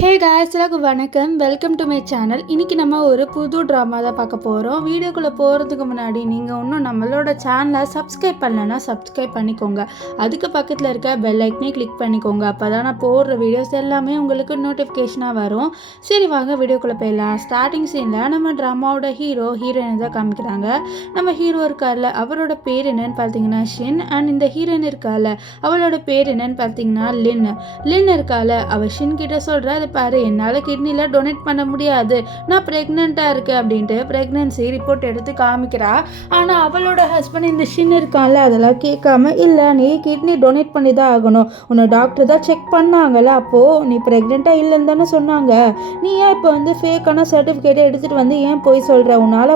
Hey guys, எல்லாருக்கும் வணக்கம். Welcome to my channel. இன்றைக்கி நம்ம ஒரு புது ட்ராமா தான் பார்க்க போகிறோம். வீடியோக்குள்ளே போகிறதுக்கு முன்னாடி நீங்கள் இன்னும் நம்மளோட சேனலை சப்ஸ்கிரைப் பண்ணலைன்னா சப்ஸ்கிரைப் பண்ணிக்கோங்க. அதுக்கு பக்கத்தில் இருக்க பெல் ஐக்கனே கிளிக் பண்ணிக்கோங்க. அப்போ தான் நான் போடுற வீடியோஸ் எல்லாமே உங்களுக்கு நோட்டிஃபிகேஷனாக வரும். சரி வாங்க வீடியோக்குள்ளே போயிடலாம். ஸ்டார்டிங் சீனில் நம்ம ட்ராமாவோட ஹீரோயின் தான் காமிக்கிறாங்க. நம்ம ஹீரோ இருக்கார்ல, அவரோட பேர் என்னன்னு பார்த்தீங்கன்னா ஷின். அண்ட் இந்த ஹீரோயின் இருக்கார்ல, அவளோட பேர் என்னன்னு பார்த்தீங்கன்னா லின் இருக்கால, அவள் ஷின் கிட்ட சொல்கிற பாரு, என்னால் கிட்னியில் டொனேட் பண்ண முடியாது, நான் ப்ரெக்னெண்ட்டாக இருக்கேன் அப்படின்ட்டு ப்ரெக்னன்சி ரிப்போர்ட் எடுத்து காமிக்கிறா. ஆனால் அவளோட ஹஸ்பண்ட் இந்த ஷின் இருக்கான்ல, அதெல்லாம் கேட்காம, இல்லை நீ கிட்னி டொனேட் பண்ணி தான் ஆகணும், உன்னை டாக்டர் தான் செக் பண்ணாங்கல்ல, அப்போது நீ ப்ரெக்னெண்ட்டாக இல்லைன்னு தானே சொன்னாங்க, நீ ஏன் இப்போ ஃபேக்கான சர்டிஃபிகேட்டை எடுத்துகிட்டு ஏன் போய் சொல்கிற, உன்னால்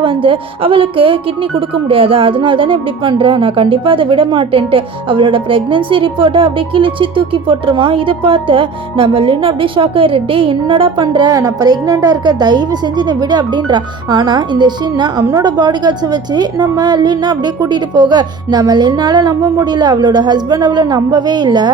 அவளுக்கு கிட்னி கொடுக்க முடியாதா, அதனால தானே இப்படி பண்ணுறேன், நான் கண்டிப்பாக அதை விட மாட்டேன்ட்டு அவளோட ப்ரெக்னன்சி ரிப்போர்ட்டை அப்படியே கிழிச்சு தூக்கி போட்டுருவான். இதை பார்த்த நம்ம லின் அப்படியே ஷாக் ஆயிரு. என்னடா பண்ற, நான் பிரெக்னெண்டா இருக்க, தயவு செஞ்சு நீ விடு அப்படின்றா. ஆனா இந்த ஷின்னா அவனோட பாடி கார்ட்ஸை வச்சு நம்ம லின்னா அப்படியே கூட்டிட்டு போக நம்ம லின்னால நம்ப முடியல. அவளோட ஹஸ்பண்ட் அவளை நம்பவே இல்லை.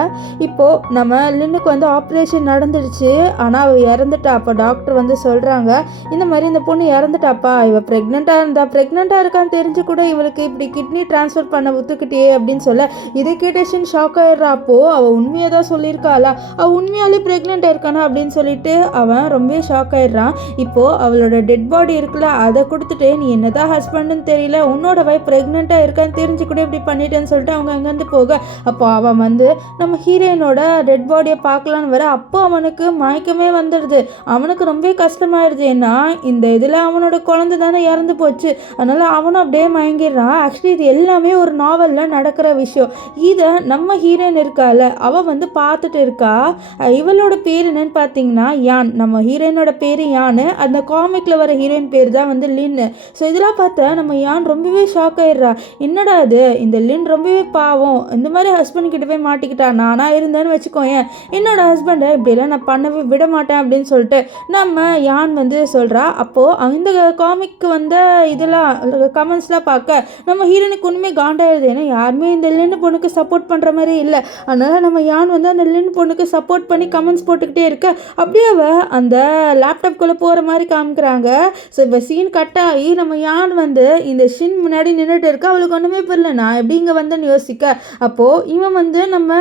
இப்போ நம்ம லின்னுக்கு ஆப்ரேஷன் நடந்துடுச்சு, ஆனா அவ இறந்துட்டா. அப்போ டாக்டர் சொல்றாங்க, இந்த மாதிரி இந்த பொண்ணு இறந்துட்டாப்பா, இவ பிரெக்னெண்டா இருக்கான்னு தெரிஞ்சு கூட இவளுக்கு இப்படி கிட்னி டிரான்ஸ்ஃபர் பண்ண ஒத்துக்கிட்டே அப்படின்னு சொல்ல, இதை கேட்ட ஷின் ஷாக் ஆயிடுறா. அப்போ அவ உண்மையை தான் சொல்லியிருக்காளா, அவ உண்மையாலே பிரெக்னெண்டா இருக்கானா அப்படின்னு சொல்லிட்டு அவன் ரொம்ப ஷாக் ஆயிடுறான். இப்போ அவளோட டெட் பாடி இருக்குல்ல, அதை கொடுத்துட்டு நீ என்னதான் ஹஸ்பண்ட்னு தெரியல, உன்னோட வைஃப் பிரெக்னெண்டா இருக்கான்னு தெரிஞ்சு கூட இப்படி பண்ணிட்டேன்னு சொல்லிட்டு அவங்க அங்கேருந்து போக, அப்போ அவன் நம்ம ஹீரோயினோட டெட் பாடியை பார்க்கலான்னு வர, அப்போ அவனுக்கு மயக்கமே வந்துடுது. அவனுக்கு ரொம்ப கஷ்டமாயிருது. ஏன்னா இந்த இதில் அவனோட குழந்தை தானே இறந்து போச்சு, அதனால அவனும் அப்படியே மயங்கிடுறான். ஆக்சுவலி இது எல்லாமே ஒரு நாவலில் நடக்கிற விஷயம். இதை நம்ம ஹீரோயின் இருக்கால, அவள் பார்த்துட்டு இருக்கா. இவளோட பேர் என்னன்னு பார்த்தீங்கன்னா யான். நம்ம ஹீரோயினோட பேர் யான், அந்த காமிக்கில் வர ஹீரோயின் பேர் தான் லின். ஸோ இதெல்லாம் பார்த்தா நம்ம யான் ரொம்பவே ஷாக் ஆயிடுறா. என்னடா இது, இந்த லின் ரொம்பவே பாவம், இந்த மாதிரி ஹஸ்பண்ட் கிட்ட போய் மாட்டிக்கிட்டா, நானா இருந்தேன்னு வச்சுக்கோயேன், என்னோட ஹஸ்பண்டை இப்படியெல்லாம் நான் பண்ணவே விட மாட்டேன் அப்படின்னு சொல்லிட்டு நம்ம யான் சொல்கிறா. அப்போது இந்த காமிக்கு இதெல்லாம் கமெண்ட்ஸ்லாம் பார்க்க நம்ம ஹீரோனுக்கு ஒன்றுமே காண்டாயிடுது. ஏன்னா யாருமே இந்த லின் பொண்ணுக்கு சப்போர்ட் பண்ணுற மாதிரி இல்லை. அதனால் நம்ம யான் அந்த லின் பொண்ணுக்கு சப்போர்ட் பண்ணி கமெண்ட்ஸ் போட்டுக்கிட்டே இருக்க, அப்படியே அந்த லேப்டாப்குள்ளே போகிற மாதிரி காமிக்கிறாங்க. ஸோ இப்போ சீன் கட் ஆகி நம்ம யான் இந்த ஷின் முன்னாடி நின்றுட்டு இருக்கா. அவளுக்கு ஒன்றுமே புரியல, நான் எப்படி இங்கே வந்தேன்னு யோசிக்க, அப்போது இவன் நம்ம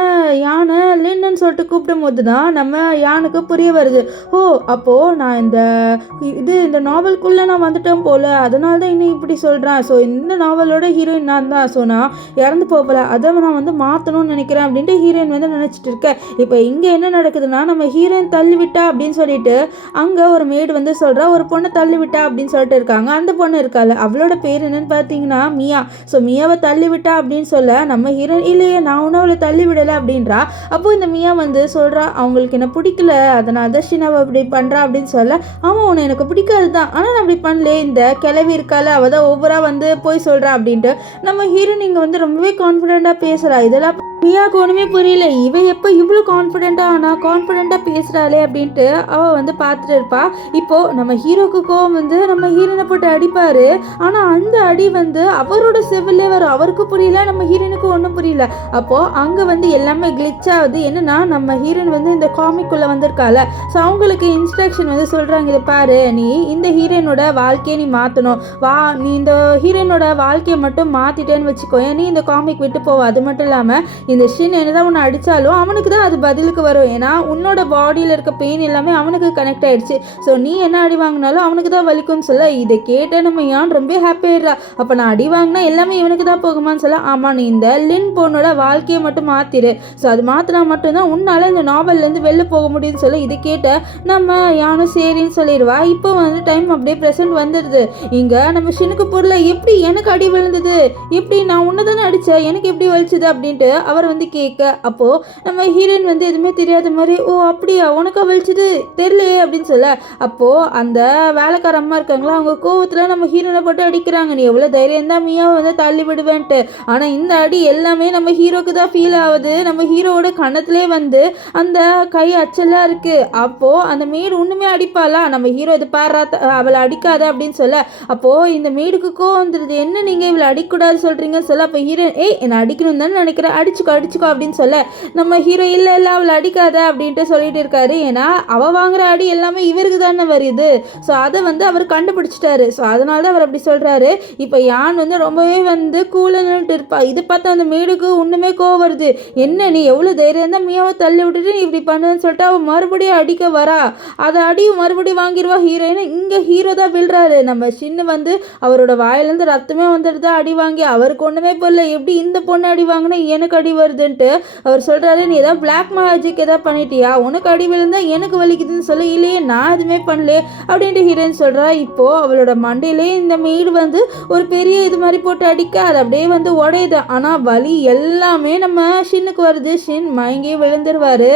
யானை லின்னு சொல்லிட்டு கூப்பிடும் போது தான் நம்ம யானுக்கு புரிய வருது. ஓ, அப்போது நான் இந்த நாவலுக்குள்ளே நான் வந்துட்டேன் போல், அதனால தான் இன்னும் இப்படி சொல்கிறேன். ஸோ இந்த நாவலோட ஹீரோயின் நான் தான், ஸோ நான் இறந்து போகல, அதை நான் மாற்றணும்னு நினைக்கிறேன் அப்படின்ட்டு ஹீரோயின் நினச்சிட்டு இருக்கேன். இப்போ இங்கே என்ன நடக்குதுன்னா, நம்ம ஹீரோயின் தள்ளிவிட்டா அப்படின்னு சொல்லிட்டு அங்கே ஒரு மேடு சொல்கிறா, ஒரு பொண்ணை தள்ளிவிட்டா அப்படின்னு சொல்லிட்டு இருக்காங்க. அந்த பொண்ணு இருக்கால, அவளோட பேர் என்னன்னு பார்த்தீங்கன்னா மியா. ஸோ மியாவை தள்ளிவிட்டா அப்படின்னு சொல்ல நம்ம ஹீரோயின், இல்லையே நான் ஒன்றும் அவளை தள்ளி விடலை அப்படின்றா. அப்போ இந்த மியா சொல்கிறா, அவங்களுக்கு என்ன பிடிக்கல, அதனால தான் ஷினாவை அப்படி பண்ணுறா அப்படின்னு சொல்ல, ஆமாம் உன்னை எனக்கு பிடிக்காது தான், ஆனால் நான் அப்படி பண்ணல, இந்த கிளவி இருக்கால அவள் தான் ஒவ்வொரு போய் சொல்கிறா அப்படின்ட்டு நம்ம ஹீரோயின் இங்கே ரொம்பவே கான்ஃபிடென்ட்டாக பேசுகிறா. இதெல்லாம் மியாவுக்கு ஒன்றுமே புரியல, இவன் எப்போ இவ்வளோ கான்ஃபிடென்ட்டாக பேசுகிறாளே அப்படின்ட்டு அவள் பார்த்துட்டு இருப்பா. இப்போது நம்ம ஹீரோக்கு கோவம் நம்ம ஹீரோனை போட்டு அடிப்பார். ஆனால் அந்த அடி அவரோட செவிலே வரும், அவருக்கு புரியல, நம்ம ஹீரோனுக்கு ஒன்றும் புரியல. அப்போது அங்கே எல்லாமே கிளிச் ஆகுது. என்னன்னா நம்ம ஹீரோயின் இந்த காமிக்குள்ளே வந்திருக்கால, ஸோ அவங்களுக்கு இன்ஸ்ட்ரக்ஷன் சொல்கிறாங்க, இதை பாரு, நீ இந்த ஹீரோயினோட வாழ்க்கையை நீ மாற்றணும், நீ இந்த ஹீரோயினோட வாழ்க்கையை மட்டும் மாற்றிட்டேன்னு வச்சுக்கோயேன், நீ இந்த காமிக் விட்டு போவ. அது மட்டும் இல்லாமல் இந்த ஷின் என்னதான் உன்னை அடித்தாலும் அவனுக்கு தான் அது பதிலுக்கு வரும், ஏன்னா உன்னோட பாடியில் இருக்க பெயின் எல்லாமே அவனுக்கு கனெக்ட் ஆகிடுச்சு, ஸோ நீ என்ன அடி வாங்கினாலும் அவனுக்கு தான் வலிக்கும்னு சொல்ல, இதை கேட்ட நம்ம யான் ரொம்ப ஹாப்பி ஆயிடுறா. அப்போ நான் அடி வாங்கினா எல்லாமே இவனுக்கு தான் போகுமான்னு சொல்ல, ஆமாம் நீ இந்த லின் பொண்ணோட வாழ்க்கையை மட்டும் மாற்றிடு, ஸோ அது மாற்றினா மட்டும்தான் உன்னால் இந்த நாவல்லேருந்து வெளில போக முடியும்னு சொல்ல, இதை கேட்ட நம்ம யானும் சரின்னு சொல்லிடுவா. இப்போ டைம் அப்படியே ப்ரெசென்ட் வந்துடுது. இங்கே நம்ம ஷினுக்கு பொருளை எப்படி எனக்கு அடி விழுந்தது, எப்படி நான் உன்னை தானே அடித்தேன், எனக்கு எப்படி வலிச்சுது அப்படின்ட்டு அவர் கேட்க, அப்போ நம்ம ஹீரோயின் எதுவுமே தெரியாத மாதிரி, ஓ அப்படியா உனக்கு வலிச்சது தெரியலையே அப்படின்னு சொல்ல, அப்போ அந்த வேலைக்கார அம்மா இருக்காங்களா, அவங்க கோவத்தில் நம்ம ஹீரோனை போட்டு அடிக்கிறாங்க, நீ எவ்வளோ தைரியம் தான் மியாவை தள்ளி விடுவேன்ட்டு. ஆனால் இந்த அடி எல்லாமே நம்ம ஹீரோக்கு தான் ஃபீல் ஆகுது. நம்ம ஹீரோவோட கணத்திலே அந்த கை அச்சலாக இருக்கு. அப்போ அந்த மேடு ஒன்றுமே அடிப்பாளா, நம்ம ஹீரோ இது பாரா அவளை அடிக்காத அப்படின்னு சொல்ல, அப்போ இந்த மேடுக்கு கோவம் வந்துடுது, என்ன நீங்கள் இவளை அடிக்கூடாது சொல்றீங்கன்னு சொல்ல, அப்போ ஹீரோயின், என்னை அடிக்கணும் தானே நினைக்கிறேன், அடிச்சு அடிச்சுக்கோ அப்படின்னு சொல்ல நம்ம ஹீரோ இல்லை அவளை அடிக்காத அப்படின்ட்டு சொல்லிட்டு இருக்காரு. ஏன்னா அவள் வாங்குற அடி எல்லாமே இவருக்கு தானே வருது. ஸோ அதை அவர் கண்டுபிடிச்சிட்டாரு. ஸோ அதனால தான் அவர் அப்படி சொல்கிறாரு. இப்போ யான் ரொம்பவே கூலன்னுட்டு இருப்பா. இது பார்த்தா அந்த மேடுக்கு ஒன்றுமே கோவம் வருது. என்ன நீ எவ்வளோ தைரியம் தான் மியாவை தள்ளி விட்டுட்டு நீ இப்படி பண்ணுன்னு சொல்லிட்டு அவள் மறுபடியும் அடிக்க வரா. அதை அடியும் மறுபடியும் வாங்கிடுவா ஹீரோயின். இங்கே ஹீரோ தான் விழுறாரு. நம்ம சின்ன அவரோட வாயிலேருந்து ரத்தமே வந்துடுது. அடி வாங்கி அவருக்கு ஒன்றுமே போடல. எப்படி இந்த பொண்ணு அடி வாங்கினா எனக்கு அடி வருதுன்ட்டு அவர் சொல்கிறாரு. நீ ஏதாவது பிளாக் மேஜிக் ஏதாவது பண்ணிட்டியா? உனக்கு அடி விழுந்தா எனக்கு வலிக்குதுன்னு சொல்ல. இல்லையே நான் எதுவுமே பண்ணல அப்படின்ட்டு ஹீரோயின் சொல்கிறா. இப்போது அவளோட மண்டையிலே இந்த மீடு ஒரு பெரிய இது மாதிரி போட்டு அடிக்க அது அப்படியே உடையுது. ஆனால் வலி எல்லாமே நம்ம ஷின்னுக்கு வருது. ஷின் மயங்கி விழுந்துருவார்.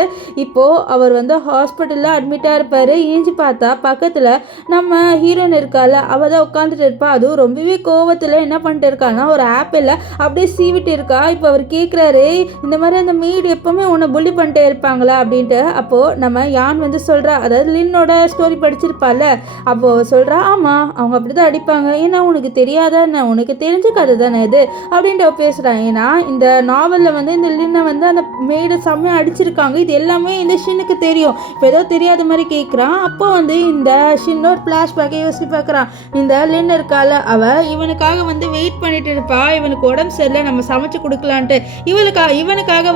இப்போது அவர் ஹாஸ்பிட்டலில் அட்மிட்டாக இருப்பார். ஏஞ்சி பார்த்தா பக்கத்தில் நம்ம ஹீரோயின் இருக்கால அவள் தான் உட்காந்துட்டு இருப்பா. அதுவும் ரொம்பவே கோவத்தில் என்ன பண்ணிட்டு இருக்கான்னா ஒரு ஆப்பிள் அப்படியே சீவிட்டு இருக்கா. இப்போ அவர் கேட்குறாரு, இந்த மாதிரி அந்த மீடு எப்போவுமே உன்னை புள்ளி பண்ணிட்டே இருப்பாங்களா அப்படின்ட்டு. அப்போது நம்ம யான் சொல்கிறா, அதாவது லின்னோட ஸ்டோரி படிச்சிருப்பால, அப்போது சொல்கிறா ஆமாம் அவங்க அப்படி தான் அடிப்பாங்க. ஏன்னா உனக்கு தெரியாதா என்ன, உனக்கு தெரிஞ்ச கதை தானே இது அப்படின்ட்டு அவள் பேசுகிறான். ஏன்னா இந்த நாவலில் இந்த லின்னை அந்த மேடை செம்மையாக அடிச்சிருக்காங்க. இது எல்லாமே இந்த ஷின்னுக்கு தெரியும். இப்போ ஏதோ தெரியாத மாதிரி கேட்குறான். அப்போ இந்த ஷின் ஒரு ஃப்ளாஷ்பேக்கை யோசிச்சு பார்க்குறான். இந்த லின் இருக்கால அவள் இவனுக்காக வெயிட் பண்ணிட்டு இருப்பா. இவனுக்கு உடம்பு சரியில்லை நம்ம சமைச்சு கொடுக்கலான்ட்டு இவனுக்காக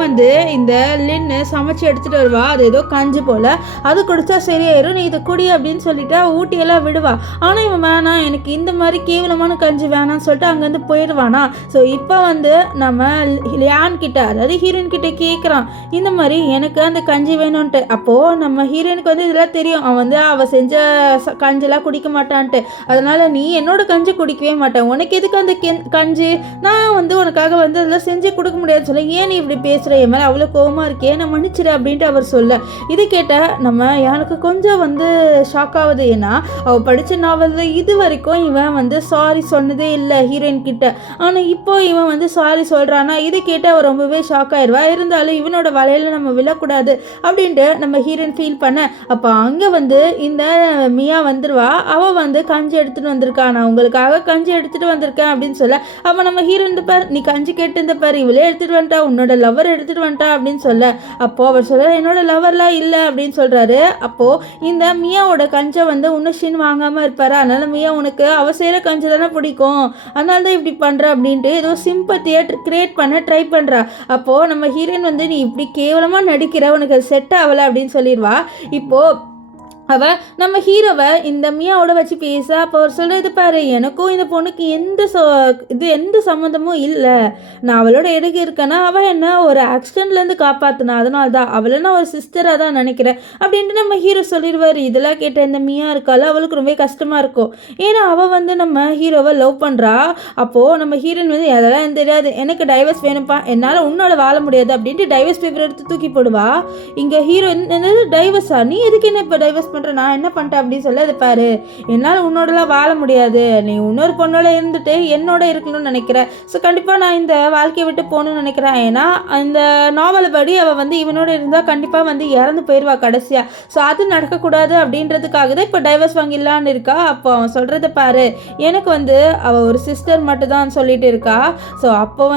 இந்த லின்னு சமைச்சு எடுத்துகிட்டு வருவா. அது ஏதோ கஞ்சி போல், அது குடிச்சா சரியாயிரும், நீ இதை குடி அப்படின்னு சொல்லிட்டு ஊட்டியெல்லாம் விடுவா. ஆனால் இவன் வேணாம், எனக்கு இந்த மாதிரி கேவலமான கஞ்சி வேணான்னு சொல்லிட்டு அங்கேருந்து போயிடுவானா. ஸோ இப்போ நம்ம லியான் கிட்ட, அதாவது ஹீரோயின் கிட்ட கேட்குறான், இந்த மாதிரி எனக்கு அந்த கஞ்சி வேணும்ன்ட்டு. அப்போது நம்ம ஹீரோயினுக்கு இதெல்லாம் தெரியும். அவள் செஞ்ச கஞ்செல்லாம் குடிக்க மாட்டான்ட்டு. அதனால் நீ என்னோட கஞ்சி குடிக்கவே மாட்டேன், உனக்கு எதுக்கு அந்த கஞ்சி, நான் உனக்காக அதெல்லாம் செஞ்சு கொடுக்க முடியாதுன்னு சொல்ல. ஏன் நீ இப்படி பேசுகிற, என் மேலே அவ்வளோ கோவமாக இருக்கே, நான் மன்னிச்சிடு அப்படின்ட்டு அவர் சொல்ல. இது கேட்ட நம்ம எனக்கு கொஞ்சம் ஷாக் ஆகுது. ஏன்னா அவள் படித்த நாவலில் இது வரைக்கும் இவன் சாரி சொன்னதே இல்லை ஹீரோயின் கிட்ட. ஆனால் இப்போ இவன் சாரி சொல்கிறானா. இது கேட்டு அவள் ரொம்பவே ஷாக் ஆயிடுவா. இருந்தாலும் இவனோட வலையில் நம்ம விழக்கூடாது அப்படின்ட்டு நம்ம ஹீரோயின் ஃபீல் பண்ண. அப்போ அங்கே இந்த மியா வந்துடுவா. அவள் கஞ்சி எடுத்துகிட்டு வந்திருக்கா, நான் உங்களுக்காக கஞ்சி எடுத்துகிட்டு வந்திருக்கேன் அப்படின்னு சொல்ல. அப்போ நம்ம ஹீரோயின் பார், நீ கஞ்சி கேட்டு இந்த பார், இவளே எடுத்துகிட்டு வந்துட்டா, உன்னோட லவர் எடுத்துகிட்டு வந்துட்டா அப்படின்னு சொல்ல. அப்போது அவர் சொல்ல, என்னோட லவர்லாம் இல்லை அப்படின்னு சொல்கிறாரு. அப்போது இந்த மியாவோட கஞ்சை இன்னும் ஷின் வாங்காமல் இருப்பார். அதனால் மியா உனக்கு அவ செய்கிற கஞ்சி தானே பிடிக்கும், அதனால தான் இப்படி பண்ணுற அப்படின்ட்டு ஏதோ சிம்பத்தியை கிரியேட் பண்ண ட்ரை பண்ணுறா. அப்போது நம்ம ஹீரோயின் நீ இப்படி கேவலமாக நடிக்கிற, உனக்கு அது செட் ஆகலை அப்படின்னு சொல்லிடுவா. இப்போது அவள் நம்ம ஹீரோவை இந்த மியாவோட வச்சு பேச. அப்போ அவர் சொல்கிறது, பாரு எனக்கும் இந்த பொண்ணுக்கு எந்த சம்மந்தமும் இல்லை, நான் அவளோட எடுக்க இருக்கேன்னா அவள் என்ன ஒரு ஆக்சிடென்ட்லேருந்து காப்பாற்றினா, அதனால தான் அவளை நான் ஒரு சிஸ்டராக தான் நினைக்கிறேன் அப்படின்ட்டு நம்ம ஹீரோ சொல்லிடுவார். இதெல்லாம் கேட்ட இந்த மியா இருக்கால அவளுக்கு ரொம்ப கஷ்டமாக இருக்கும். ஏன்னா அவள் நம்ம ஹீரோவை லவ் பண்ணுறா. அப்போது நம்ம ஹீரோயின் அதெல்லாம் எனக்கு தெரியாது, எனக்கு டைவர்ஸ் வேணும்ப்பா, என்னால் உன்னோட வாழ முடியாது அப்படின்ட்டு டைவர்ஸ் பேப்பர் எடுத்து தூக்கி போடுவா. இங்கே ஹீரோ என்னது டைவர்ஸா, நீ எதுக்கு என்ன இப்போ டைவர்ஸ் பண்ணுற, நான் என்ன பண்ணிட்டேன் அப்படின்னு சொல்ல. அது பாரு என்னால் உன்னோடலாம் வாழ முடியாது, நீ இன்னொரு பொண்ணோட இருந்துட்டு என்னோட இருக்கணும்னு நினைக்கிறேன். ஸோ கண்டிப்பாக நான் இந்த வாழ்க்கையை விட்டு போகணும்னு நினைக்கிறேன். ஏன்னா இந்த நாவலை படி அவள் இவனோட இருந்தால் கண்டிப்பாக இறந்து போயிடுவா கடைசியாக. ஸோ அது நடக்கக்கூடாது அப்படின்றதுக்காக தான் இப்போ டைவர்ஸ் வாங்கிடலான்னு இருக்கா. அப்போ அவன் சொல்கிறத பாரு, எனக்கு அவள் ஒரு சிஸ்டர் மட்டும் தான் சொல்லிட்டு இருக்கா. ஸோ அப்போ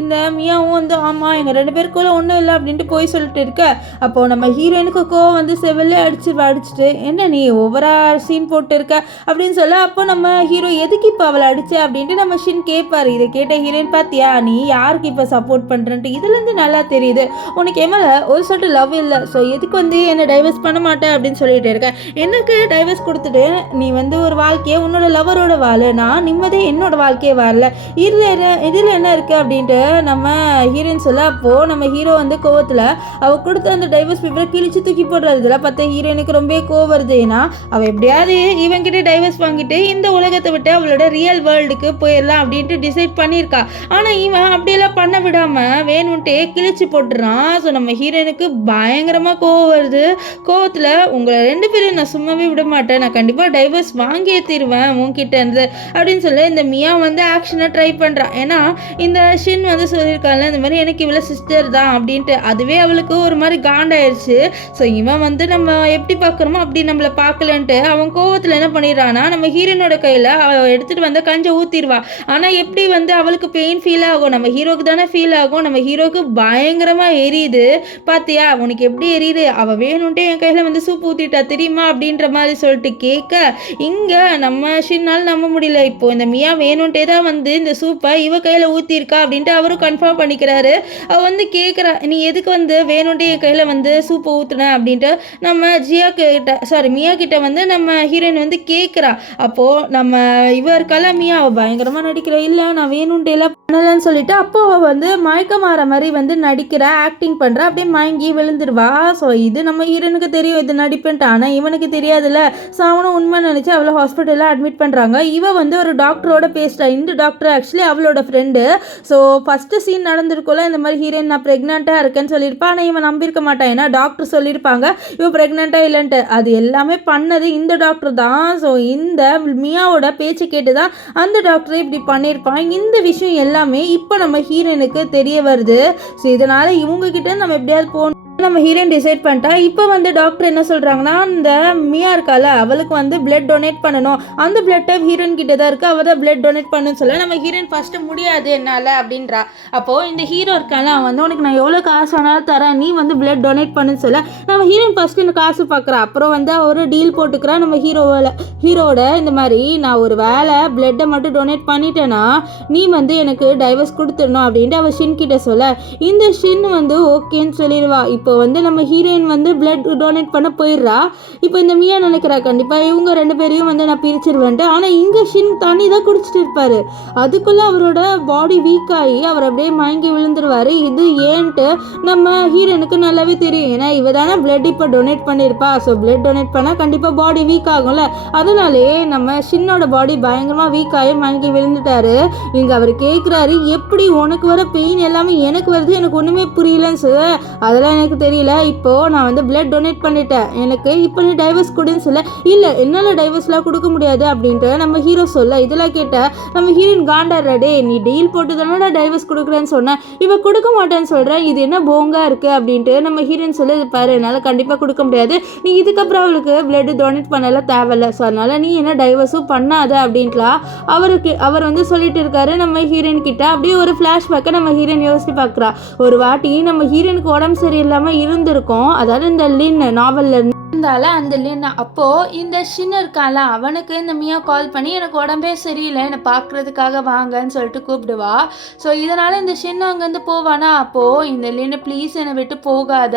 இந்த மியாவும் ஆமாம் எங்கள் 2 பேருக்குள்ள ஒன்றும் இல்லை அப்படின்ட்டு போய் சொல்லிட்டு இருக்க. அப்போது நம்ம ஹீரோயினுக்கு கோவம் செவிலே அடிச்சுட்டு என்ன நீ ஓவரா சீன் போட்டு இருக்க அப்படின்னு சொல்ல. அப்போ நம்ம ஹீரோ எதுக்கு இப்போ அவளை அடிச்ச அப்படின்ட்டு நம்ம ஷின் கேட்பாரு. இதை கேட்ட ஹீரோயின், பார்த்தியா நீ யாருக்கு இப்போ சப்போர்ட் பண்ணுறன்ட்டு இதுலேருந்து நல்லா தெரியுது உனக்கு என் ஒரு சொல்லிட்டு லவ் இல்லை. ஸோ எதுக்கு என்னை டைவர்ஸ் பண்ண மாட்டேன் அப்படின்னு சொல்லிட்டு இருக்கேன். எனக்கு டைவர்ஸ் கொடுத்துட்டு நீ ஒரு வாழ்க்கையை உன்னோட லவரோட வாழ, நான் நிம்மதியே என்னோட வாழ்க்கையே வாழல, இதில் என்ன இருக்குது அப்படின்ட்டு நம்ம ஹீரோயின் சொல்ல. அப்போது நம்ம ஹீரோ கோவத்தில் அவள் கொடுத்த அந்த டைவர்ஸ் பேப்பரை கிழிச்சு தூக்கி போடுறது. இதெல்லாம் பார்த்தா ஹீரோயினுக்கு ரொம்ப கோவம் வருது. ஏன்னா அவள் எப்படியாவது இவன்கிட்ட டைவர்ஸ் வாங்கிட்டு இந்த உலகத்தை விட்டு அவளோட ரியல் வேர்ல்டுக்கு போயிடலாம் அப்படின்ட்டு டிசைட் பண்ணியிருக்கா. ஆனால் இவன் அப்படியெல்லாம் பண்ண விடாமல் வேணும்ட்டே கிழிச்சு போட்டுறான். ஸோ நம்ம ஹீரோயினுக்கு பயங்கரமாக கோவம் வருது. கோவத்தில் உங்களை 2 பேரும் நான் சும்மாவே விட மாட்டேன், நான் கண்டிப்பாக டைவர்ஸ் வாங்கியே தருவேன் உன்கிட்ட இருந்து அப்படின்னு சொல்லி இந்த மியா ஆக்ஷனை ட்ரை பண்ணுறான். ஏன்னா இந்த ஷின் சொல்லியிருக்காங்க இந்த மாதிரி எனக்கு இவ்வளோ சிஸ்டர் தான் அப்படின்ட்டு. அதுவே அவளுக்கு ஒரு மாதிரி காண்டாயிடுச்சு. ஸோ இவன் நம்ம எப்படி பார்க்க பார்க்குறோமோ அப்படி நம்மளை பார்க்கலன்ட்டு அவன் கோவத்தில் என்ன பண்ணிடுறான்னா நம்ம ஹீரோனோட கையில் எடுத்துகிட்டு வந்த கஞ்சை ஊற்றிடுவா. ஆனால் எப்படி வந்து அவளுக்கு பெயின் ஃபீல் ஆகும், நம்ம ஹீரோக்கு தானே ஃபீல் ஆகும். நம்ம ஹீரோக்கு பயங்கரமாக எரியுது. பார்த்தியா உனக்கு எப்படி எரியுது, அவள் வேணும்ன்ட்டே என் கையில் வந்து சூப் ஊற்றிட்டா தெரியுமா அப்படின்ற மாதிரி சொல்லிட்டு கேட்க, இங்கே நம்ம ஷின்னால் நம்ப முடியல. இப்போ இந்த மியா வேணும்ன்ட்டே தான் வந்து இந்த சூப்பை இவ கையில் ஊற்றிருக்கா அப்படின்ட்டு அவரும் கன்ஃபார்ம் பண்ணிக்கிறாரு. அவள் வந்து கேட்குறா, நீ எதுக்கு வந்து வேணும்ன்ட்டு என் கையில் வந்து சூப்பை ஊற்றுன அப்படின்ட்டு நம்ம மியா கிட்ட வந்து நம்ம ஹீரோயின் வந்து கேட்குறா. அப்போது நம்ம இருக்கால மியா, அவள் பயங்கரமாக நடிக்கிற, இல்லை நான் வேணும்ட்டேலாம் பண்ணலன்னு சொல்லிட்டு அப்போ அவள் வந்து மயக்கமாற மாதிரி வந்து நடிக்கிற, ஆக்டிங் பண்ணுற, அப்படியே மயங்கி விழுந்துருவா. ஸோ இது நம்ம ஹீரோனுக்கு தெரியும் இது நடிப்புன்ட்டு, ஆனால் இவனுக்கு தெரியாதுல்ல. ஸோ அவனும் உண்மை நினச்சி அவளை ஹாஸ்பிட்டலில் அட்மிட் பண்ணுறாங்க. இவன் வந்து ஒரு டாக்டரோட பேசுகிறா. இந்த டாக்டர் ஆக்சுவலி அவளோட ஃப்ரெண்டு. ஸோ ஃபஸ்ட்டு சீன் நடந்திருக்குள்ள இந்த மாதிரி ஹீரோயின் நான் ப்ரெக்னெண்ட்டாக இருக்கேன்னு சொல்லியிருப்பா. ஆனால் இவன் நம்பியிருக்க மாட்டான், ஏன்னா டாக்டர் சொல்லியிருப்பாங்க இவன் ப்ரெக்னெண்ட்டாக இல்லைன்ட்டு. அது எல்லாமே பண்ணது இந்த டாக்டர் தான். ஸோ இந்த மியாவோட பேச்சு கேட்டு தான் அந்த டாக்டரை இப்படி பண்ணியிருப்பான். இந்த விஷயம் எல்லாமே இப்போ நம்ம ஹீரோயினுக்கு தெரிய வருது. ஸோ இதனால் இவங்ககிட்ட நம்ம எப்படியாவது போகணும் நம்ம ஹீரோயின் டிசைட் பண்ணிட்டா. இப்போ வந்து டாக்டர் என்ன சொல்கிறாங்கன்னா, இந்த மியா இருக்கால அவளுக்கு வந்து பிளட் டொனேட் பண்ணணும். அந்த பிளட் டைப் ஹீரோயின் கிட்ட தான் இருக்குது, அவள் தான் பிளட் டொனேட் பண்ணுன்னு சொல்ல நம்ம ஹீரோயின் ஃபஸ்ட்டு முடியாது என்னால் அப்படின்றா. அப்போது இந்த ஹீரோ இருக்கால அவன் வந்து உனக்கு நான் எவ்வளோ காசு வேணாலும் தரேன், நீ வந்து பிளட் டொனேட் பண்ணுன்னு சொல்ல நம்ம ஹீரோயின் ஃபஸ்ட்டு இந்த காசு பார்க்குறா. அப்புறம் வந்து ஒரு டீல் போட்டுக்கிறா நம்ம ஹீரோவோட, இந்த மாதிரி நான் ஒரு வேலை பிளட்டை மட்டும் டொனேட் பண்ணிட்டேன்னா நீ வந்து எனக்கு டைவர்ஸ் கொடுத்துடணும் அப்படின்ட்டு அவள் ஷின் கிட்ட சொல்ல இந்த ஷின் வந்து ஓகேன்னு சொல்லிடுவா. இப்போ வந்து நம்ம ஹீரோயின் வந்து பிளட் டொனேட் பண்ண போயிடுறா. இப்போ இந்த மியா நினைக்கிறா கண்டிப்பாக இவங்க ரெண்டு பேரையும் வந்து நான் பிரிச்சிருவேன்ட்டு. ஆனால் இங்கே ஷின் தண்ணி தான் குடிச்சிட்டு இருப்பார். அதுக்குள்ளே அவரோட பாடி வீக் ஆகி அவர் அப்படியே மயங்கி விழுந்துருவார். இது ஏன்ட்டு நம்ம ஹீரோனுக்கு நல்லாவே தெரியும், ஏன்னா இவ தானே பிளட் இப்போ டொனேட் பண்ணியிருப்பா. ஸோ பிளட் டொனேட் பண்ணால் கண்டிப்பாக பாடி வீக் ஆகும்ல. அதனாலே நம்ம ஷின்னோட பாடி பயங்கரமாக வீக் ஆகி மயங்கி விழுந்துட்டாரு. இங்கே அவர் கேட்குறாரு, எப்படி உனக்கு வர பெயின் எல்லாமே எனக்கு வருது, எனக்கு ஒன்றுமே புரியலன்னு சொல்ல அதெல்லாம் எனக்கு தெரியல, இப்போது நான் வந்து பிளட் டொனேட் பண்ணிட்டேன், எனக்கு இப்போ நீ டைவர்ஸ் கொடுன்னு சொல்ல இல்லை என்னால் டைவர்ஸ்லாம் கொடுக்க முடியாது அப்படின்ட்டு நம்ம ஹீரோ சொல்ல இதெல்லாம் கேட்ட நம்ம ஹீரோயின் காண்டாடுறடே, நீ டீல் போட்டு தானே டைவர்ஸ் கொடுக்குறேன்னு சொன்னேன், இவ கொடுக்க மாட்டேன்னு சொல்கிறேன், இது என்ன போங்கா இருக்குது அப்படின்ட்டு நம்ம ஹீரோயின் சொல்ல இது பாரு என்னால் கண்டிப்பாக கொடுக்க முடியாது, நீ இதுக்கப்புறம் அவளுக்கு பிளட் டொனேட் பண்ணலாம் தேவையில்ல, ஸோ அதனால் நீ என்ன டைவர்ஸும் பண்ணாத அப்படின்ட்டுலாம் அவர் வந்து சொல்லிட்டு இருக்காரு நம்ம ஹீரோயின் கிட்ட. அப்படியே ஒரு ஃப்ளாஷ்பேக்கை நம்ம ஹீரோயின் யோசிச்சு பார்க்குறா. ஒரு வாட்டி நம்ம ஹீரோனுக்கு உடம்பு சரியில்லாமல் இருந்திருக்கும், அதாவது இந்த லின் நாவலில் இருந்தால அந்த லின். அப்போது இந்த ஷின் இருக்கால அவனுக்கு இந்த மியா கால் பண்ணி எனக்கு உடம்பே சரியில்லை என்னை பார்க்குறதுக்காக வாங்கன்னு சொல்லிட்டு கூப்பிடுவா. ஸோ இதனால் இந்த ஷின் அங்கேருந்து போவானா. அப்போது இந்த லின்னு ப்ளீஸ் என்னை விட்டு போகாத,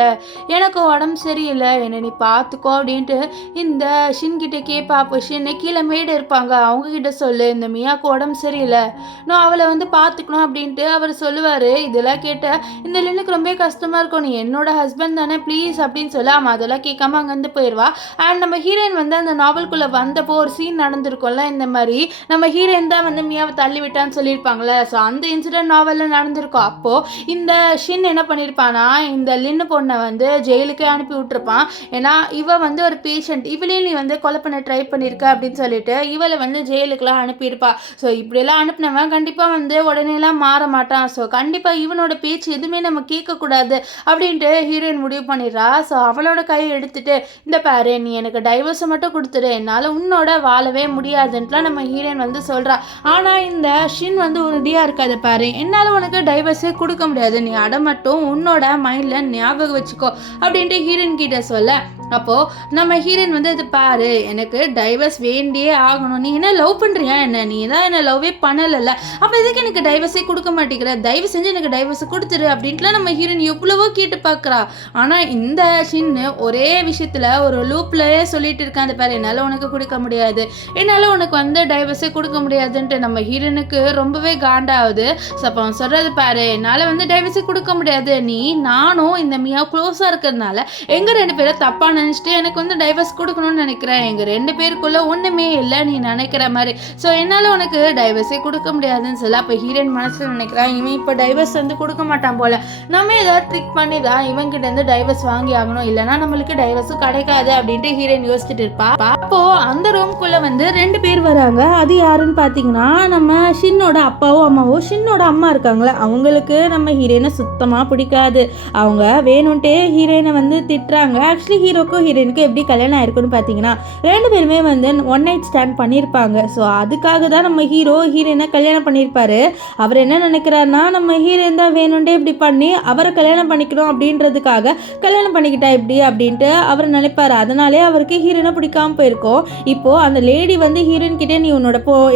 எனக்கு உடம்பு சரியில்லை என்னை நீ பார்த்துக்கோ அப்படின்ட்டு இந்த ஷின் கிட்ட கேட்பா. அப்போ ஷின் கீழே மேடு இருப்பாங்க அவங்கக்கிட்ட சொல்லு இந்த மியாவுக்கு உடம்பு சரியில்லை, நான் அவளை வந்து பார்த்துக்கணும் அப்படின்ட்டு அவர் சொல்லுவார். இதெல்லாம் கேட்ட இந்த லின்னுக்கு ரொம்ப கஷ்டமாக இருக்கும், நீ என்னோட ஹஸ்பண்ட் தானே ப்ளீஸ் அப்படின்னு சொல்ல அவன் அதெல்லாம் கேட்காம அங்கேருந்து போயிடுவா. அண்ட் நம்ம ஹீரோயின் வந்து அந்த நாவல்குள்ளே வந்தப்போ ஒரு சீன் நடந்திருக்கும்ல, இந்த மாதிரி நம்ம ஹீரோயின் தான் வந்து மியாவை தள்ளி விட்டான்னு சொல்லியிருப்பாங்களே. ஸோ அந்த இன்சிடென்ட் நாவலில் நடந்திருக்கும். அப்போது இந்த ஷின் என்ன பண்ணியிருப்பானா, இந்த லின்னு பொண்ணை வந்து ஜெயிலுக்கே அனுப்பி விட்டுருப்பான். ஏன்னா இவ வந்து ஒரு பேஷண்ட், இவளையும் நீ வந்து கொலை பண்ண ட்ரை பண்ணியிருக்க அப்படின்னு சொல்லிட்டு இவளை வந்து ஜெயிலுக்குலாம் அனுப்பியிருப்பா. ஸோ இப்படியெல்லாம் அனுப்பினவன் கண்டிப்பாக வந்து உடனேலாம் மாற மாட்டான். ஸோ கண்டிப்பாக இவனோட பேச்சு எதுவுமே நம்ம கேட்கக்கூடாது அப்படின்ட்டு ஹீரோயின் முடிவு பண்ணிடுறா. ஸோ அவளோட கையை எடுத்துட்டு இந்த பாரு நீ எனக்கு டைவர்ஸை மட்டும் கொடுத்துரு, என்னால் உன்னோட வாழவே முடியாதுன்ட்டுலாம் நம்ம ஹீரோயின் வந்து சொல்கிறா. ஆனால் இந்த ஷின் வந்து உறுதியாக இருக்காது. பாரு என்னால் உனக்கு டைவர்ஸே கொடுக்க முடியாது, நீ அடை மட்டும் உன்னோட மைண்டில் ஞாபகம் வச்சுக்கோ அப்படின்ட்டு ஹீரோயின் கிட்ட சொல்ல அப்போது நம்ம ஹீரோயின் வந்து இது பாரு எனக்கு டைவர்ஸ் வேண்டியே ஆகணும், நீ என்ன லவ் பண்ணுறியா என்ன, நீ தான் என்ன லவ்வே பண்ணலைல்ல, அப்போ எதுக்கு எனக்கு டைவர்ஸே கொடுக்க மாட்டேங்கிற, தயவு செஞ்சு எனக்கு டைவர்ஸை கொடுத்துரு அப்படின்ட்டுலாம் நம்ம ஹீரோயின் எவ்வளவோ கேட்டு பார்க்குறா. ஆனால் இந்த ஷின்னு ஒரே விஷயத்தில் ஒரு லூப்லேயே சொல்லிட்டு இருக்கான், அந்த பாரு என்னால் உனக்கு கொடுக்க முடியாது, என்னால் உனக்கு வந்து டைவர்ஸே கொடுக்க முடியாதுன்ட்டு நம்ம ஹீரோனுக்கு ரொம்பவே காண்டாகுது. ஸோ அப்போ அவன் சொல்கிறது பாரு என்னால் வந்து டைவர்ஸே கொடுக்க முடியாது, நீ நானும் இந்த மியா க்ளோஸாக இருக்கிறதுனால எங்கள் ரெண்டு பேரும் தப்பாக நினச்சிட்டு எனக்கு வந்து டைவர்ஸ் கொடுக்கணும்னு நினைக்கிறேன், எங்கள் ரெண்டு பேருக்குள்ளே ஒன்றுமே இல்லை நீ நினைக்கிற மாதிரி, ஸோ என்னால் உனக்கு டைவர்ஸே கொடுக்க முடியாதுன்னு சொல்ல அப்போ ஹீரோயின் மனசில் நினைக்கிறான் இவன் இப்போ டைவர்ஸ் வந்து கொடுக்க மாட்டான் போல், நம்ம ஏதாவது ட்ரிக் பண்ணி தான் இவங்கிட்ட இருந்து டைவர்ஸ் வாங்கி ஆகணும், இல்லைனா நம்மளுக்கு டைவர்ஸும் கிடைக்காது அப்படின்ட்டு ஹீரோயின் யோசிச்சுட்டு இருப்பா. அப்போது அந்த ரூம்குள்ளே வந்து ரெண்டு பேர் வராங்க. அது யாருன்னு பார்த்தீங்கன்னா நம்ம ஷின்னோட அப்பாவோ அம்மாவோ. ஷின்னோட அம்மா இருக்காங்களே அவங்களுக்கு நம்ம ஹீரோயினை சுத்தமாக பிடிக்காது, அவங்க வேணும்ட்டே ஹீரோயினை வந்து திட்டுறாங்க. ஆக்சுவலி ஹீரோ ஹீரோக்கும் ஹீரோயினுக்கும் எப்படி கல்யாணம் ஆயிருக்குன்னு பார்த்தீங்கன்னா 2 பேருமே வந்து ஒன் நைட் ஸ்டாண்ட் பண்ணியிருப்பாங்க. ஸோ அதுக்காக தான் நம்ம ஹீரோயினை கல்யாணம் பண்ணியிருப்பாரு. அவர் என்ன நினைக்கிறாருன்னா நம்ம ஹீரோயின் தான் வேணும்டே இப்படி பண்ணி அவரை கல்யாணம் பண்ணிக்கணும் அப்படின்றதுக்காக கல்யாணம் பண்ணிக்கிட்டா இப்படி அப்படின்ட்டு அவர் நினைப்பாரு. அதனாலே அவருக்கு ஹீரோயினை பிடிக்காம போயிருக்கோம். இப்போது அந்த லேடி வந்து ஹீரோயின் கிட்டே நீ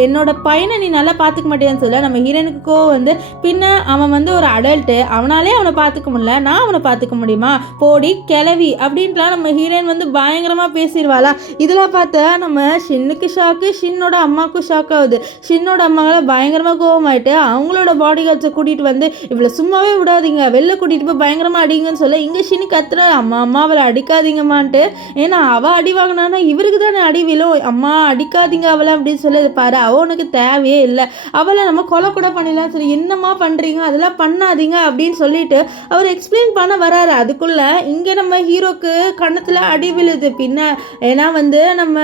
என்னோட பையனை நீ நல்லா பார்த்துக்க மாட்டேன்னு சொல்ல நம்ம ஹீரோயினுக்கோ வந்து பின்ன அவன் வந்து ஒரு அடல்ட்டு, அவனாலே அவனை பார்த்துக்க முடியல, நான் அவனை பார்த்துக்க முடியுமா, போடி கிளவி அப்படின்ட்டுலாம் நம்ம ஹீரோயின் வந்து பயங்கரமாக பேசிடுவாளா. இதெல்லாம் பார்த்தா நம்ம ஷின்னுக்கு ஷாக்கு, ஷின்னோட அம்மாவுக்கும் ஷாக் ஆகுது. ஷின்னோட அம்மாவால் பயங்கரமாக கோவமாயிட்டு அவங்களோட பாடி கார்ட்ஸை கூட்டிகிட்டு வந்து இவ்வளோ சும்மாவே விடாதீங்க, வெளில கூட்டிகிட்டு போய் பயங்கரமாக அடிங்கன்னு சொல்ல இங்கே ஷின்னு கத்துற அம்மா அவளை அடிக்காதீங்கம்மான்ட்டு. ஏன்னா அவள் அடி வாங்கினான்னா இவருக்கு தானே அடி விழும், அம்மா அடிக்காதீங்க அவளை அப்படின்னு சொல்லி பாரு, அவள் உனக்கு தேவையே இல்லை, அவளை நம்ம கொலை கூட பண்ணிடலாம், சரி என்னம்மா பண்ணுறீங்க அதெல்லாம் பண்ணாதீங்க அப்படின்னு சொல்லிட்டு அவர் எக்ஸ்பிளைன் பண்ண வராரு. அதுக்குள்ளே இங்கே நம்ம ஹீரோக்கு கண்ணத்தில் அடி விழுது. பின்ன ஏன்னா வந்து நம்ம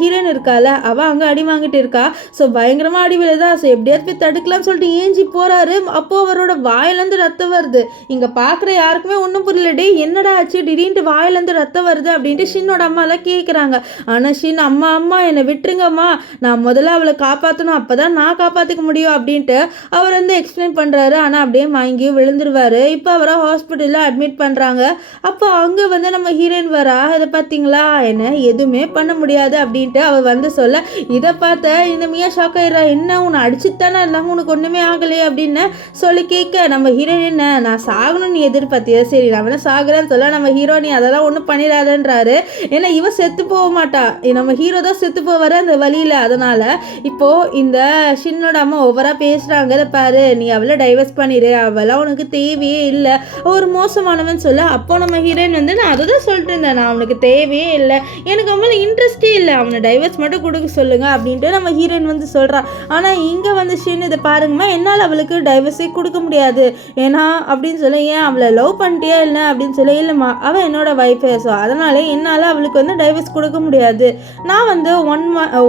ஹீரோயின் இருக்கால அவள் அங்கே அடி வாங்கிட்டு இருக்கா. ஸோ பயங்கரமாக அடி விழுதா. ஸோ எப்படியாவது போய் தடுக்கலாம்னு சொல்லிட்டு ஏஞ்சி போகிறாரு. அப்போது அவரோட வாயிலேருந்து ரத்தம் வருது. இங்கே பார்க்குற யாருக்குமே ஒன்றும் புரியலடி, என்னடா ஆச்சு திடீர்னு வாயிலேருந்து ரத்தம் வருது அப்படின்ட்டு ஷின்னோட அம்மாலாம் கேட்குறாங்க. ஆனால் ஷின் அம்மா என்னை விட்டுருங்கம்மா, நான் முதல்ல அவளை காப்பாற்றணும், அப்போ தான் நான் காப்பாற்றிக்க முடியும் அப்படின்ட்டு அவர் வந்து எக்ஸ்பிளைன் பண்ணுறாரு. ஆனால் அப்படியே மயங்கி விழுந்துருவார். இப்போ அவரை ஹாஸ்பிட்டலில் அட்மிட் பண்ணுறாங்க. அப்போ அங்கே வந்து நம்ம ஹீரோயின் வரா, இதை பார்த்தீங்களா என்ன எதுவுமே பண்ண முடியாது அப்படின்ட்டு அவள் வந்து சொல்ல இதை பார்த்த இந்த மியா ஷாக் ஆயிடுறா. என்ன உன்னை அடிச்சுத்தானே இல்லாமல் உனக்கு ஒன்றுமே ஆகலையே அப்படின்னு சொல்லி கேட்க நம்ம ஹீரோயின் என்ன நான் சாகணும்னு நீ எதிர்பார்த்தியா, சரி நான் வேணா சாகுறேன்னு சொல்ல நம்ம ஹீரோ நீ அதெல்லாம் ஒன்றும் பண்ணிடாதன்றாரு. ஏன்னா இவ செத்து போக மாட்டா, நம்ம ஹீரோ தான் செத்து போவார் அந்த வழியில். அதனால் இப்போது இந்த ஷின்னோட அம்மா ஓவராக பேசுகிறாங்க, பாரு நீ அவளை டைவர்ஸ் பண்ணிடு, அவளாம் உனக்கு தேவையே இல்லை, ஒரு மோசமானவன் சொல்ல. அப்போ நம்ம ஹீரோயின் வந்து நான் அதை தான் சொல்லிட்டு இருந்தேன், நான் அவனுக்கு தேவையே இல்லை, எனக்கு அவங்கள இன்ட்ரெஸ்டே இல்லை, அவனை டைவர்ஸ் மட்டும் கொடுக்க சொல்லுங்க அப்படின்ட்டு நம்ம ஹீரோயின் வந்து சொல்கிறான். ஆனால் இங்கே வந்து ஷின் இதை பாருங்கம்மா என்னால் அவளுக்கு டைவர்ஸே கொடுக்க முடியாது, ஏன்னா அப்படின்னு சொல்ல ஏன் அவளை லவ் பண்ணிட்டியா இல்லை அப்படின்னு சொல்ல இல்லைம்மா அவள் என்னோட வைஃபே, ஸோ அதனால என்னால் அவளுக்கு வந்து டைவர்ஸ் கொடுக்க முடியாது, நான் வந்து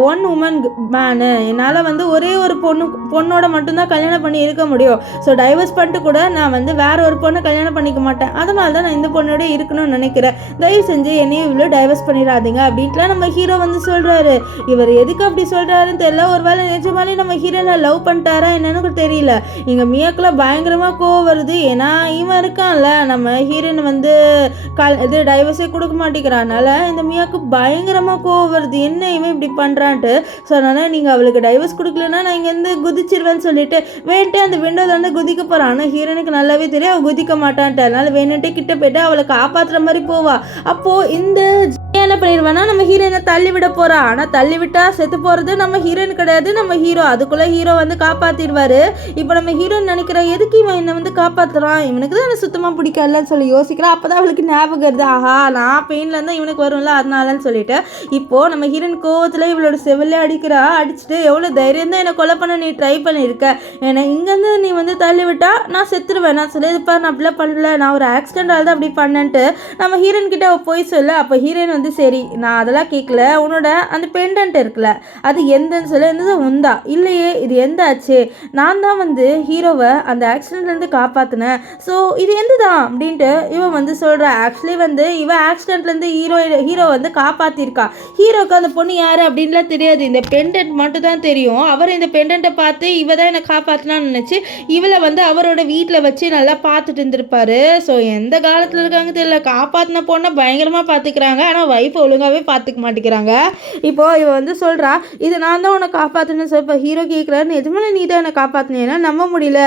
ஒன் உமன் மேனு, என்னால் வந்து ஒரே ஒரு பொண்ணோட மட்டும்தான் கல்யாணம் பண்ணி இருக்க முடியும், ஸோ டைவர்ஸ் பண்ணிட்டு கூட நான் வந்து வேற ஒரு பொண்ணை கல்யாணம் பண்ணிக்க மாட்டேன், அதனால தான் நான் இந்த பொண்ணோட இருக்கணும்னு நினைக்கிறேன், தயவு செஞ்சு என்னையும் இவ்வளோ டைவர்ஸ் பண்ணிடாதீங்க அப்படின்ட்டுலாம் நம்ம ஹீரோ வந்து சொல்கிறாரு. இவர் எதுக்கு அப்படி சொல்கிறாருன்னு தெரியல, ஒரு வேளை நிஜமாலே நம்ம ஹீரோனை லவ் பண்ணிட்டாரா என்னன்னு தெரியல. இங்கே மியாக்கெலாம் பயங்கரமாக கோவம் வருது. ஏன்னா இவன் இருக்கான்ல நம்ம ஹீரோயின் வந்து இது டைவர்ஸே கொடுக்க மாட்டேங்கிறானால இந்த மியாவுக்கு பயங்கரமாக கோவம் வருது, என்ன இவன் இப்படி பண்ணுறான்ட்டு. ஸோ அதனால் நீங்கள் அவளுக்கு டைவர்ஸ் கொடுக்கலன்னா நான் இங்கேருந்து குதிச்சிருவேன்னு சொல்லிட்டு வேண்டே அந்த விண்டோவில் வந்து குதிக்க போகிறான். ஆனால் ஹீரோனுக்கு நல்லாவே தெரியும் அவள் குதிக்க மாட்டான்ட்டு, அதனால் வேணுன்ட்டே கிட்ட போய்ட்டு அவளை காப்பாற்றுற மாதிரி போவா. அப்போது இந்த என்ன பண்ணிடுவானா நம்ம ஹீரோயினை தள்ளி விட போறா. ஆனால் தள்ளி விட்டா செத்து போகிறது நம்ம ஹீரோயின் கிடையாது, நம்ம ஹீரோ. அதுக்குள்ளே ஹீரோ வந்து காப்பாற்றிடுவார். இப்போ நம்ம ஹீரோயின் நினைக்கிறா எதுக்கு இவன் என்னை வந்து காப்பாற்றுறான், இவனுக்கு தான் என்ன சுத்தமாக பிடிக்கலன்னு சொல்லி யோசிக்கிறா. அப்போ தான் அவளுக்கு ஞாபகம் வருது, ஆஹா நான் பெயினில் இருந்தால் இவனுக்கு வரும்ல அதனாலன்னு சொல்லிட்டு இப்போது நம்ம ஹீரோயின் கோவத்தில் இவளோட செவிலே அடிக்கிறா. அடிச்சுட்டு எவ்வளோ தைரியம் தான் என்னை கொலை பண்ண நீ ட்ரை பண்ணியிருக்க, ஏன்னா இங்கேருந்து நீ வந்து தள்ளி விட்டா நான் செத்துருவேன், நான் சொல்லியிருப்பா நான் அப்படிலாம் பண்ணல, நான் ஒரு ஆக்சிடென்டால் தான் அப்படி பண்ணேன்ட்டு நம்ம ஹீரோயின் கிட்ட போய் சொல்ல. அப்போ ஹீரோயின் வந்து சரி நான் அதெல்லாம் கேட்கல, உன்னோட அந்த பெண்டன்ட் இருக்குல்ல அது எந்தன்னு சொல்ல, எந்த உந்தா இல்லையே இது எந்த ஆச்சு, நான் தான் வந்து ஹீரோவை அந்த ஆக்சிடென்ட்லேருந்து காப்பாற்றினேன், ஸோ இது எந்த தான் அப்படின்ட்டு இவன் வந்து சொல்கிறா. ஆக்சுவலி வந்து இவன் ஆக்சிடென்ட்லேருந்து ஹீரோ வந்து காப்பாற்றிருக்கா. ஹீரோக்கு அந்த பொண்ணு யார் அப்படின்லாம் தெரியாது, இந்த பெண்டன்ட் மட்டும் தான் தெரியும். அவர் இந்த பெண்டன்ட்டை பார்த்து இவ தான் என்னை காப்பாற்றினான்னு நினச்சி இவளை வந்து அவரோட வீட்டில் வச்சு நல்லா பார்த்துட்டு இருந்திருப்பாரு. ஸோ எந்த காலத்தில் இருக்காங்க தெரியல, காப்பாற்றின பொண்ணை பயங்கரமாக பார்த்துக்கிறாங்க, ஆனால் வைஃப் ஒழுங்காகவே பார்த்துக்க மாட்டேங்கிறாங்க. இப்போது இவ வந்து சொல்கிறா இது நான் தான் உன்னை காப்பாற்றினேன். ஸோ இப்போ ஹீரோ கேட்குறாரு நிஜமான நீ தான் என்னை காப்பாற்றினேன்னா நம்ப முடியல,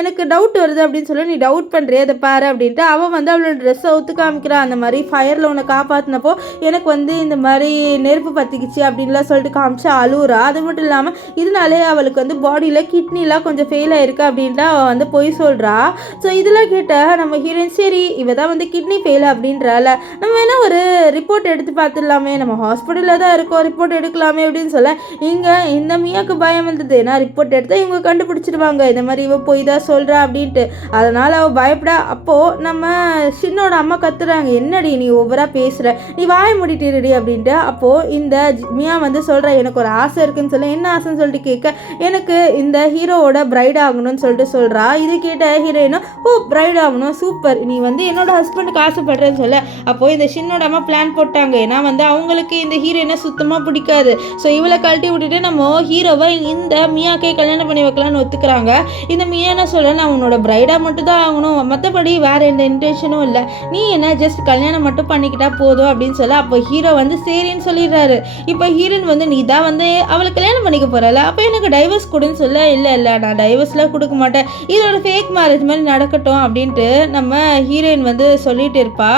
எனக்கு டவுட் வருது அப்படின்னு சொல்லி நீ டவுட் பண்ணுறிய அதை பாரு அப்படின்ட்டு அவன் வந்து அவளோட ட்ரெஸ்ஸை ஒத்து காமிக்கிறான். அந்த மாதிரி ஃபயரில் உன்னை காப்பாற்றினப்போ எனக்கு வந்து இந்த மாதிரி நெருப்பு பற்றிக்கிச்சு அப்படின்லாம் சொல்லிட்டு காமிச்சு அழுவுறா. அது மட்டும் இல்லாமல் இதனாலே அவளுக்கு வந்து பாடியில் கிட்னிலாம் கொஞ்சம் ஃபெயில் ஆயிருக்கு அப்படின்ட்டு அவள் வந்து பொய் சொல்கிறா. ஸோ இதெல்லாம் கேட்டால் நம்ம ஹீரோயின் சரி இவ தான் வந்து கிட்னி ஃபெயில் அப்படின்றால நம்ம வேணால் ஒரு ரிப்போர்ட் எடுத்து பார்த்துடலாமே, நம்ம நம்ம ஹாஸ்பிட்டலில் தான் இருக்கோம், ரிப்போர்ட் எடுக்கலாமே அப்படின்னு சொல்ல இங்கே இந்த மியாவுக்கு பயம் வந்தது. ஏன்னா ரிப்போர்ட் எடுத்தால் இவங்க கண்டுபிடிச்சிடுவாங்க இந்த மாதிரி இவ போய் தான் சொல்கிறா அப்படின்ட்டு. அதனால் அவள் பயப்படா. அப்போது நம்ம ஷின்னோட அம்மா கத்துறாங்க, என்னடி நீ ஓவராக பேசுகிற, நீ வாய மூடிட்டிருடி அப்படின்ட்டு. அப்போது இந்த மியா வந்து சொல்கிறா, எனக்கு ஒரு ஆசை இருக்குன்னு சொல்ல, என்ன ஆசைன்னு சொல்லிட்டு கேட்க, எனக்கு இந்த ஹீரோவோட பிரைட் ஆகணும்னு சொல்லிட்டு சொல்கிறா. இது கேட்ட ஹீரோயினும், ஓ பிரைட் ஆகணும் சூப்பர், நீ வந்து என்னோட ஹஸ்பண்டுக்கு ஆசைப்படுறேன்னு சொல்ல. அப்போது இந்த ஷின்னோட அம்மா பிளான் போட்டாங்க. ஏன்னா வந்து அவங்களுக்கு இந்த ஹீரோயினை சுத்தமாக பிடிக்காது. ஸோ இவளை கழட்டி விட்டுட்டு நம்ம ஹீரோவை இந்த மியாக்கே கல்யாணம் பண்ணி வைக்கலான்னு ஒத்துக்கிறாங்க. இந்த மியா என்ன சொல்ல, நான் உன்னோட பிரைடாக மட்டும் தான் ஆகணும், மற்றபடி வேறு எந்த இன்டென்ஷனும் இல்லை, நீ என்ன ஜஸ்ட் கல்யாணம் மட்டும் பண்ணிக்கிட்டா போதும் அப்படின்னு சொல்ல. அப்போ ஹீரோ வந்து சரின்னு சொல்லிடுறாரு. இப்போ ஹீரோயின் வந்து, நீ தான் வந்து அவளை கல்யாணம் பண்ணிக்க போகிறல, அப்போ எனக்கு டைவர்ஸ் கொடுன்னு சொல்ல. இல்லை நான் டைவர்ஸ்லாம் கொடுக்க மாட்டேன், இதோட ஃபேக் மேரேஜ் மாதிரி நடக்கட்டும் அப்படின்ட்டு நம்ம ஹீரோயின் வந்து சொல்லிட்டு இருப்பா.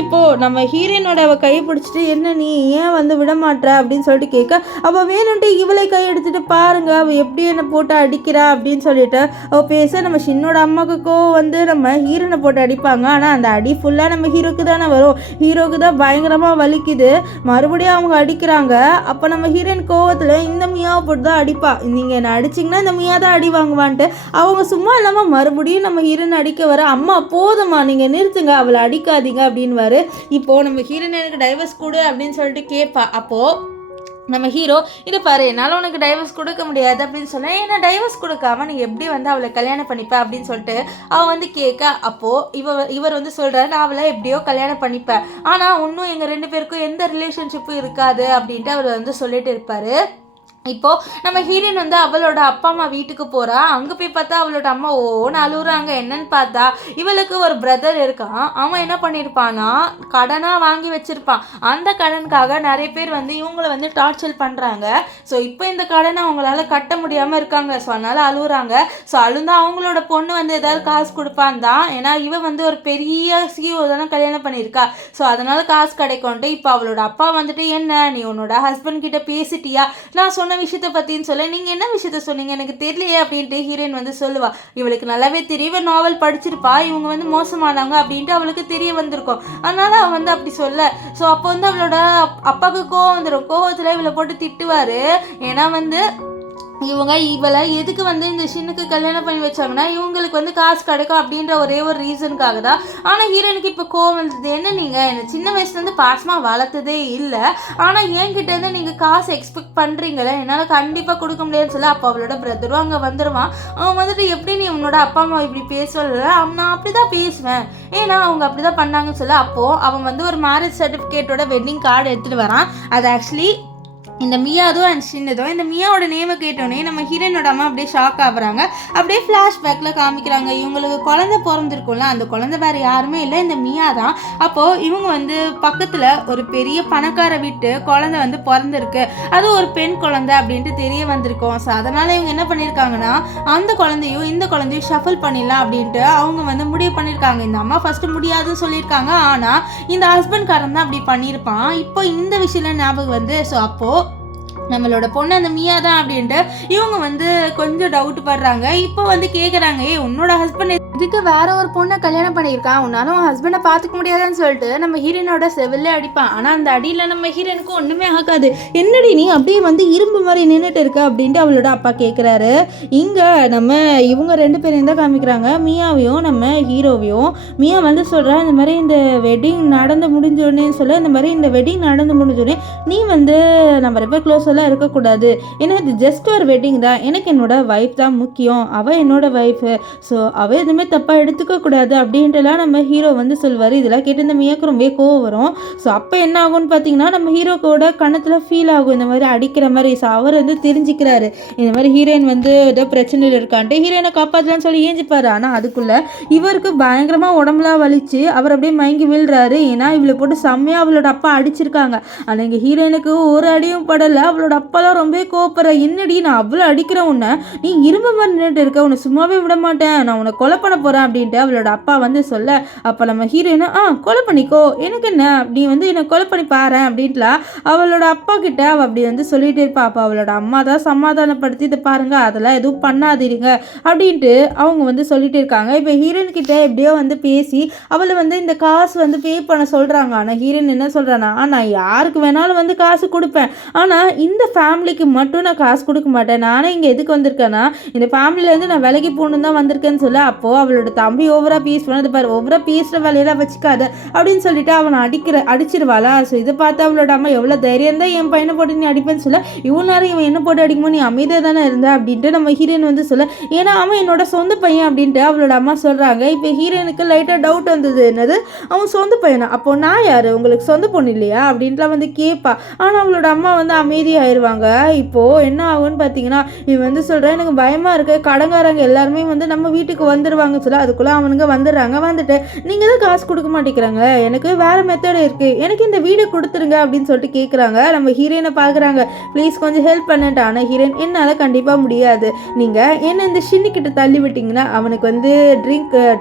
இப்போது நம்ம ஹீரோயினோட அவள் கை பிடிச்சிட்டு, என்ன நீ ஏன் வந்து விட மாட்டேற அப்படின்னு சொல்லிட்டு கேட்க, அவள் வேணும்ட்டு இவளை கை எடுத்துட்டு பாருங்க அவள் எப்படி என்னை போட்டு அடிக்கிறா அப்படின்னு சொல்லிட்டு அவள் பேச. நம்ம ஷின்னோட அம்மாவுக்கோ வந்து நம்ம ஹீரோனை போட்டு அடிப்பாங்க. ஆனால் அந்த அடி ஃபுல்லாக நம்ம ஹீரோக்கு தானே வரும், ஹீரோக்கு தான் பயங்கரமாக வலிக்குது. மறுபடியும் அவங்க அடிக்கிறாங்க. அப்போ நம்ம ஹீரோயின் கோவத்தில் இந்த மியாவை போட்டு தான் அடிப்பா, நீங்கள் என்னை அடிச்சிங்கன்னா இந்த மியா தான் அடி வாங்குவான்ட்டு. அவங்க சும்மா இல்லாமல் மறுபடியும் நம்ம ஹீரோனை அடிக்க வர, அம்மா போதுமா நீங்கள் நிறுத்துங்க, அவளை அடிக்காதீங்க அப்படின்னு வரு. இப்போது நம்ம ஹீரோயின் எனக்கு டைவர்ஸ் கொடு அப்படின்னு சொல்லிட்டு கேட்பா. அப்போது நம்ம ஹீரோ, இதை பாரு, என்னால் உனக்கு டைவர்ஸ் கொடுக்க முடியாது அப்படின்னு சொன்னேன், ஏன்னா டைவர்ஸ் கொடுக்காம நீ எப்படி வந்து அவளை கல்யாணம் பண்ணிப்ப அப்படின்னு சொல்லிட்டு அவள் வந்து கேட்க. அப்போது இவர் வந்து சொல்கிறார், நான் அவளை எப்படியோ கல்யாணம் பண்ணிப்பேன், ஆனால் இன்னும் எங்கள் 2 பேருக்கும் எந்த ரிலேஷன்ஷிப்பும் இருக்காது அப்படின்ட்டு அவர் வந்து சொல்லிட்டு இருப்பார். இப்போது நம்ம ஹீரோயின் வந்து அவளோட அப்பா அம்மா வீட்டுக்கு போகிறா. அங்கே போய் பார்த்தா அவளோட அம்மா ஓன்னு அழுகுறாங்க. என்னன்னு பார்த்தா இவளுக்கு ஒரு பிரதர் இருக்கான். அவன் என்ன பண்ணியிருப்பான்னா கடனாக வாங்கி வச்சுருப்பான். அந்த கடனுக்காக நிறைய பேர் வந்து இவங்களை வந்து டார்ச்சர் பண்ணுறாங்க. ஸோ இப்போ இந்த கடனை அவங்களால கட்ட முடியாமல் இருக்காங்க. ஸோ அதனால் அழுகுறாங்க. ஸோ அழுந்தா அவங்களோட பொண்ணு வந்து ஏதாவது காசு கொடுப்பான் தான், ஏன்னா இவன் வந்து ஒரு பெரிய சிஓ தானே கல்யாணம் பண்ணியிருக்கா. ஸோ அதனால் காசு கிடைக்கும்ட்டு. இப்போ அவளோட அப்பா வந்துட்டு, என்ன நீ உன்னோட ஹஸ்பண்ட் கிட்ட பேசிட்டியா, நான் சொன்ன விஷயத்தை பற்றின்னு சொல்ல, நீங்கள் என்ன விஷயத்த சொன்னீங்க எனக்கு தெரியலையே அப்படின்ட்டு ஹீரோயின் வந்து சொல்லுவா. இவளுக்கு நல்லாவே தெரியும், நாவல் படிச்சிருப்பா, இவங்க வந்து மோசமானவங்க அப்படின்ட்டு அவளுக்கு தெரிய வந்திருக்கும். அதனால் அவன் வந்து அப்படி சொல்ல. ஸோ அப்போ வந்து அவளோட அப்பாவுக்கு கோவம் வந்துடும். கோவத்தில் இவளை போட்டு திட்டுவார். ஏன்னா வந்து இவளை எதுக்கு வந்து இந்த ஷின்னுக்கு கல்யாணம் பண்ணி வச்சாங்கன்னா இவங்களுக்கு வந்து காசு கிடைக்கும் அப்படின்ற ஒரே ஒரு ரீசனுக்காக தான். ஆனால் ஹீரோனுக்கு இப்போ கோவம் வந்தது, என்ன நீங்கள் என்னை சின்ன வயசுலேருந்து பாசமாக வளர்த்ததே இல்லை, ஆனால் என்கிட்டேருந்து நீங்கள் காசு எக்ஸ்பெக்ட் பண்ணுறீங்களே, என்னால் கண்டிப்பாக கொடுக்க முடியாதுன்னு சொல்ல. அப்போ அவளோட பிரதரும் அங்கே வந்துடுவான். அவன் வந்துட்டு, எப்படி நீ உன்னோட அப்பா அம்மா இப்படி பேசுவல, நான் அப்படி தான் பேசுவேன், ஏன்னா அவங்க அப்படி தான் பண்ணாங்கன்னு சொல்ல. அப்போது அவன் வந்து ஒரு மேரேஜ் சர்டிஃபிகேட்டோட வெட்டிங் கார்டு எடுத்துகிட்டு வரான். அது ஆக்சுவலி இந்த மியாதோ அண்ட் ஷின்னதோ. இந்த மியாவோட நேமை கேட்டோன்னே நம்ம ஹீரோனோட அம்மா அப்படியே ஷாக் ஆகுறாங்க. அப்படியே ஃப்ளாஷ்பேக்கில் காமிக்கிறாங்க, இவங்களுக்கு குழந்தை பிறந்திருக்கும்ல, அந்த குழந்தை வேறு யாருமே இல்லை, இந்த மியா தான். அப்போது இவங்க வந்து பக்கத்தில் ஒரு பெரிய பணக்கார வீட்டு குழந்தை வந்து பிறந்திருக்கு, அது ஒரு பெண் குழந்தை அப்படின்ட்டு தெரிய வந்திருக்கும். ஸோ அதனால் இவங்க என்ன பண்ணியிருக்காங்கன்னா அந்த குழந்தையும் இந்த குழந்தையும் ஷஃபில் பண்ணிடலாம் அப்படின்ட்டு அவங்க வந்து முடிவு பண்ணியிருக்காங்க. இந்த அம்மா ஃபஸ்ட்டு முடியாதுன்னு சொல்லியிருக்காங்க, ஆனால் இந்த ஹஸ்பண்ட்காரன் தான் அப்படி பண்ணியிருப்பான். இப்போ இந்த விஷயம் ஞாபகம் வந்து, ஸோ அப்போது நம்மளோட பொண்ணு அந்த மியா தான் அப்படின்ட்டு இவங்க வந்து கொஞ்சம் டவுட் படுறாங்க. இப்போ வந்து கேட்குறாங்க, உன்னோட ஹஸ்பண்ட் இதுக்கு வேற ஒரு பொண்ணை கல்யாணம் பண்ணியிருக்கான், உன்னால உன் ஹஸ்பண்டை பார்த்துக்க முடியாதுன்னு சொல்லிட்டு நம்ம ஹீரோனோட செவிலே அடிப்பான். ஆனால் அந்த அடியில் நம்ம ஹீரோனுக்கு ஒன்றுமே ஆகாது. என்னடி நீ அப்படியே வந்து இரும்பு மாதிரி நின்றுட்டு இருக்க அப்படின்ட்டு அவளோட அப்பா கேட்குறாரு. இங்கே நம்ம இவங்க 2 பேரையும் தான் காமிக்கிறாங்க, மியாவையும் நம்ம ஹீரோவையும். மியா வந்து சொல்கிறா, இந்த மாதிரி இந்த வெட்டிங் நடந்து முடிஞ்சோடனே சொல்ல, இந்த மாதிரி இந்த வெட்டிங் நடந்து முடிஞ்சோடனே நீ வந்து நம்ம ரொம்ப க்ளோஸ் எல்லாம் இருக்கக்கூடாது, ஏன்னா இது ஜஸ்ட் ஒரு வெட்டிங் தான், எனக்கு என்னோட ஒய்ஃப் தான் முக்கியம், அவள் என்னோட ஒய்ஃபு, ஸோ அவள் எதுவுமே தப்பாக எடுத்துக்கக்கூடாது அப்படின்ட்டுலாம் நம்ம ஹீரோ வந்து சொல்வார். இதெல்லாம் கேட்டு இந்த மியாவுக்கு ரொம்ப கோவம் வரும். ஸோ அப்போ என்ன ஆகும்னு பார்த்தீங்கன்னா நம்ம ஹீரோக்கோட கணத்தில் ஃபீல் ஆகும் இந்த மாதிரி அடிக்கிற மாதிரி. ஸோ அவர் வந்து தெரிஞ்சுக்கிறாரு, இந்த மாதிரி ஹீரோயின் வந்து ஏதோ பிரச்சனையில் இருக்கான்ட்டு ஹீரோயினை காப்பாற்றலான்னு சொல்லி ஏஞ்சிப்பாரு. ஆனால் அதுக்குள்ளே இவருக்கு பயங்கரமாக உடம்புலாம் வலிச்சு அவர் அப்படியே மயங்கி விழுறாரு. ஏன்னா இவளை போட்டு செம்மையாக அவளோட அப்பா அடிச்சிருக்காங்க. ஆனால் இங்கே ஹீரோயினுக்கு ஒரு அடியும் படலை. அவளோட அப்பாலாம் ரொம்ப கோவப்படுற, என்னடி நான் அவ்வளோ அடிக்கிறேன், உன்னை நீ இரும்பு மாதிரி நின்றுட்டு இருக்க, உன்னை சும்மாவே விட மாட்டேன், நான் உன்னை கொலை பண்ண பண்ண போகிறேன் அப்படின்ட்டு அவளோட அப்பா வந்து சொல்ல, அப்போ நம்ம ஹீரோயினா கொலை பண்ணிக்கோ, எனக்கு என்ன, நீ வந்து என்னை கொலை பண்ணி பாரு அப்படின்ட்டுலாம் அவளோட அப்பா கிட்ட அவள் அப்படி வந்து சொல்லிகிட்டே இருப்பா. அப்போ அவளோட அம்மா தான் சமாதானப்படுத்தி இதை பாருங்க, அதெல்லாம் எதுவும் பண்ணாதீங்க அப்படின்ட்டு அவங்க வந்து சொல்லிட்டு இருக்காங்க. இப்போ ஹீரோயின் கிட்ட எப்படியோ வந்து பேசி அவளை வந்து இந்த காசு வந்து பே பண்ண சொல்கிறாங்க. ஆனால் ஹீரோயின் என்ன சொல்கிறான்னா, நான் யாருக்கு வேணாலும் வந்து காசு கொடுப்பேன், ஆனால் இந்த ஃபேமிலிக்கு மட்டும் நான் காசு கொடுக்க மாட்டேன். நானே இங்கே எதுக்கு வந்திருக்கேன்னா இந்த ஃபேமிலியிலேருந்து நான் விலைக்கு போகணும் தான் வந்திருக்கேன்னு சொல்ல, அப்போது அவளோட தம்பி ஓவராக பேஸ் பண்ணது பாரு, ஓவராக பேசுகிற வேலையெல்லாம் வச்சுக்காத அப்படின்னு சொல்லிட்டு அவனை அடிச்சிருவாளா. ஸோ இதை பார்த்து அவளோட அம்மா எவ்வளோ தைரியம் தான் என் பையனை போட்டு நீ அடிப்பேன்னு சொல்ல, இவ்வளோ நேரம் இவன் என்ன போட்டு அடிக்கும்போது நீ அமைதியாக தானே இருந்த அப்படின்ட்டு நம்ம ஹீரோயின் வந்து சொல்ல, ஏன்னா அவன் என்னோட சொந்த பையன் அப்படின்ட்டு அவளோட அம்மா சொல்கிறாங்க. இப்போ ஹீரோயினுக்கு லைட்டாக டவுட் வந்தது, என்னது அவன் சொந்த பையனா, அப்போ நான் யார், உங்களுக்கு சொந்த பொண்ணு இல்லையா அப்படின்ட்டுலாம் வந்து கேட்பா. ஆனால் அவளோட அம்மா வந்து அமைதியாயிருவாங்க. இப்போது என்ன ஆகுன்னு பார்த்தீங்கன்னா, இவன் வந்து சொல்கிறேன் எனக்கு பயமாக இருக்குது, கடங்காரங்க எல்லாருமே வந்து நம்ம வீட்டுக்கு வந்துடுவாங்க சொல்ல, அதுக்குள்ளே அவனுங்க வந்துடுறாங்க. வந்துட்டு நீங்கள் தான் காசு கொடுக்க மாட்டேங்கிறாங்க, எனக்கு வேறு மெத்தட் இருக்குது, எனக்கு இந்த வீடு கொடுத்துருங்க அப்படின்னு சொல்லிட்டு கேட்குறாங்க. நம்ம ஹீரோயினை பார்க்குறாங்க, ப்ளீஸ் கொஞ்சம் ஹெல்ப் பண்ணிட்டு. ஆனால் ஹீரோயின் என்னால் கண்டிப்பாக முடியாது, நீங்கள் என்ன இந்த ஷின்னிக்கிட்ட தள்ளி விட்டிங்கன்னா அவனுக்கு வந்து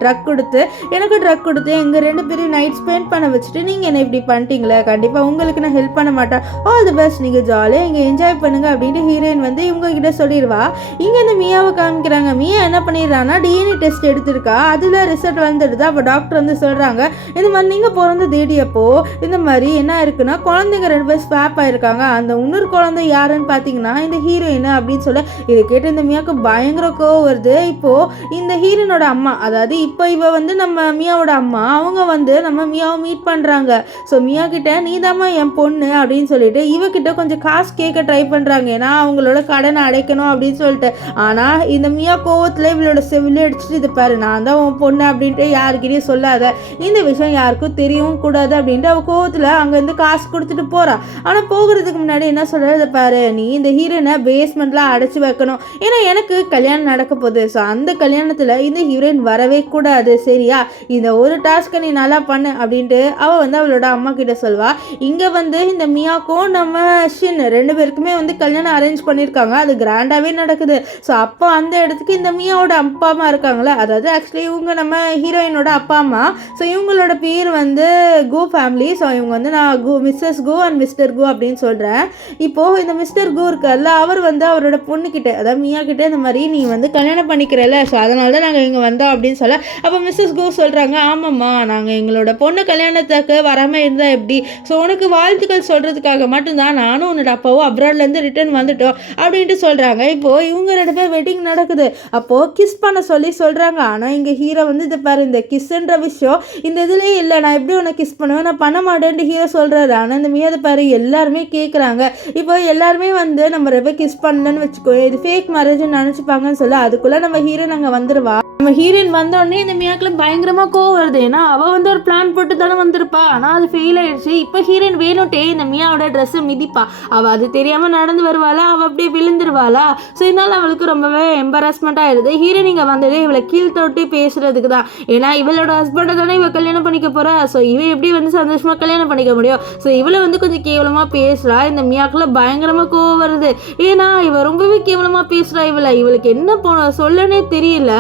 ட்ரக் கொடுத்து எனக்கு ட்ரக் கொடுத்து எங்கள் 2 பேரும் நைட் ஸ்பெண்ட் பண்ண வச்சுட்டு நீங்கள் என்ன இப்படி பண்ணிட்டீங்களே, கண்டிப்பாக உங்களுக்கு நான் ஹெல்ப் பண்ண மாட்டேன், ஆல் தி பெஸ்ட், நீங்கள் ஜாலியாக இங்கே என்ஜாய் பண்ணுங்க அப்படின்ட்டு ஹீரோயின் வந்து இவங்க கிட்ட சொல்லிடுவா. இங்கே இந்த மியாவை காமிக்கிறாங்க. மியா என்ன பண்ணிடுறான்னா டிஎன்ஏ டெஸ்ட் எடுத்திருக்கா, அதில் ரிசல்ட் வந்துடுது. அப்போ டாக்டர் வந்து சொல்கிறாங்க, இந்த மாதிரி நீங்கள் பிறந்த தேடியப்போ இந்த மாதிரி என்ன இருக்குன்னா குழந்தைங்க 2 பேர் ஸ்வாப் ஆயிருக்காங்க, அந்த இன்னொரு குழந்தை யாருன்னு பார்த்தீங்கன்னா இந்த ஹீரோயின் அப்படின்னு சொல்ல, இதை கேட்டு இந்த மியாவுக்கு பயங்கர கோவம் வருது. இப்போது இந்த ஹீரோயினோட அம்மா, அதாவது இப்போ இவ வந்து நம்ம மியாவோட அம்மா, அவங்க வந்து நம்ம மியாவை மீட் பண்ணுறாங்க. ஸோ மியா கிட்ட நீதாம்மா என் பொண்ணு அப்படின்னு சொல்லிட்டு இவகிட்ட கொஞ்சம் காசு கேட்க ட்ரை பண்ணுறாங்க, ஏன்னா அவங்களோட கடனை அடைக்கணும் அப்படின்னு சொல்லிட்டு. ஆனால் இந்த மியா கோவத்தில் இவளோட செவிலே அடிச்சுட்டு, இது பாரு நான் தான் உன் பொண்ணு அப்படின்ட்டு யாருக்கிட்டையும் சொல்லாத, இந்த விஷயம் யாருக்கும் தெரியவும் கூடாது அப்படின்ட்டு அவள் கோவத்தில் அங்கேருந்து காசு கொடுத்துட்டு போகிறா. ஆனால் போகிறதுக்கு முன்னாடி என்ன சொல்கிறது, பாரு நீ இந்த ஹீரோயினை பேஸ்மெண்ட்டில் அடைச்சி வைக்கணும், ஏன்னா எனக்கு கல்யாணம் நடக்க போகுது, ஸோ அந்த கல்யாணத்தில் இந்த ஹீரோயின் வரவே கூடாது, சரியா, இந்த ஒரு டாஸ்க்கை நீ நல்லா பண்ணு அப்படின்ட்டு அவள் வந்து அவளோட அம்மா கிட்ட சொல்வா. இங்கே வந்து இந்த மியாக்கும் நம்ம ஷின் 2 பேருக்குமே வந்து கல்யாணம் அரேஞ்ச் பண்ணியிருக்காங்க, அது கிராண்டாகவே நடக்குது. ஸோ அப்போ அந்த இடத்துக்கு இந்த மியாவோட அப்பா அம்மா இருக்காங்களே, அதாவது ஆக்சுவலி இவங்க நம்ம ஹீரோயினோட அப்பா அம்மா, ஸோ இவங்களோட பேர் வந்து கோ ஃபேமிலி. ஸோ இவங்க வந்து நான் மிஸ்ஸஸ் கோ அண்ட் மிஸ்டர் கோ அப்படின்னு சொல்கிறேன். இப்போது இந்த மிஸ்டர் கோ இருக்கார்ல, அவர் வந்து அவரோட பொண்ணுக்கிட்ட, அதாவது மியா கிட்ட இந்த மாதிரி நீ வந்து கல்யாணம் பண்ணிக்கிறல, ஸோ அதனால தான் நாங்கள் இங்கே வந்தோம் அப்படின்னு சொல்ல, அப்போ மிஸ்ஸஸ் கோ சொல்கிறாங்க, ஆமாம்மா நாங்கள் எங்களோட பொண்ணு கல்யாணத்துக்கு வராமல் இருந்தால் எப்படி, ஸோ உனக்கு வாழ்த்துக்கள் சொல்கிறதுக்காக மட்டும்தான் நானும் உன்னோட அப்பாவும் அப்ராட்லேருந்து ரிட்டர்ன் வந்துட்டோம் அப்படின்ட்டு சொல்கிறாங்க. இப்போது இவங்க 2 பேர் வெட்டிங் நடக்குது. அப்போது கிஸ் பண்ண சொல்லி சொல்கிறாங்க. ஆனால் இங்கே ஹீரோ வந்து இதை பாரு, இந்த கிஸ்ன்ற விஷயம் இந்த இதுலேயே இல்லை, நான் எப்படி உன்னை கிஸ் பண்ணுவேன், நான் பண்ண மாட்டேன்ட்டு ஹீரோ சொல்கிறாரு. ஆனால் இந்த மீதை பாரு எல்லாருமே கேட்குறாங்க. இப்போ எல்லாருமே வந்து நம்ம ரெபே கிஸ் பண்ணலன்னு வச்சுக்கோ, இது ஃபேக் மேரேஜ்னு நினச்சிப்பாங்கன்னு சொல்ல, அதுக்குள்ளே நம்ம ஹீரோ நாங்கள் வந்துடுவா. நம்ம ஹீரோயின் வந்தோடனே இந்த மியாக்கில் பயங்கரமாக கோவம் வருது, ஏன்னா அவள் வந்து ஒரு பிளான் போட்டு தானே வந்திருப்பா, ஆனால் அது ஃபெயில் ஆயிடுச்சு. இப்போ ஹீரோயின் வேணும்ட்டே இந்த மியாவோட ட்ரெஸ்ஸை மிதிப்பா, அவள் அது தெரியாமல் நடந்து வருவாளா, அவள் அப்படியே விழுந்துருவாளா. ஸோ இதனால் அவளுக்கு ரொம்பவே எம்பராஸ்மெண்ட் ஆயிடுது. ஹீரோயின் இங்கே வந்ததே இவளை கீழ் தொட்டி பேசுறதுக்கு தான், ஏன்னா இவளோட ஹஸ்பண்டை தானே இவள் கல்யாணம் பண்ணிக்க போகிறா, ஸோ இவன் எப்படி வந்து சந்தோஷமாக கல்யாணம் பண்ணிக்க முடியும். ஸோ இவளை வந்து கொஞ்சம் கேவலமாக பேசுகிறா. இந்த மியாக்கில் பயங்கரமாக கோவம் வருது, ஏன்னா இவள் ரொம்பவே கேவலமாக பேசுகிறா. இவளுக்கு என்ன சொல்லனே தெரியல.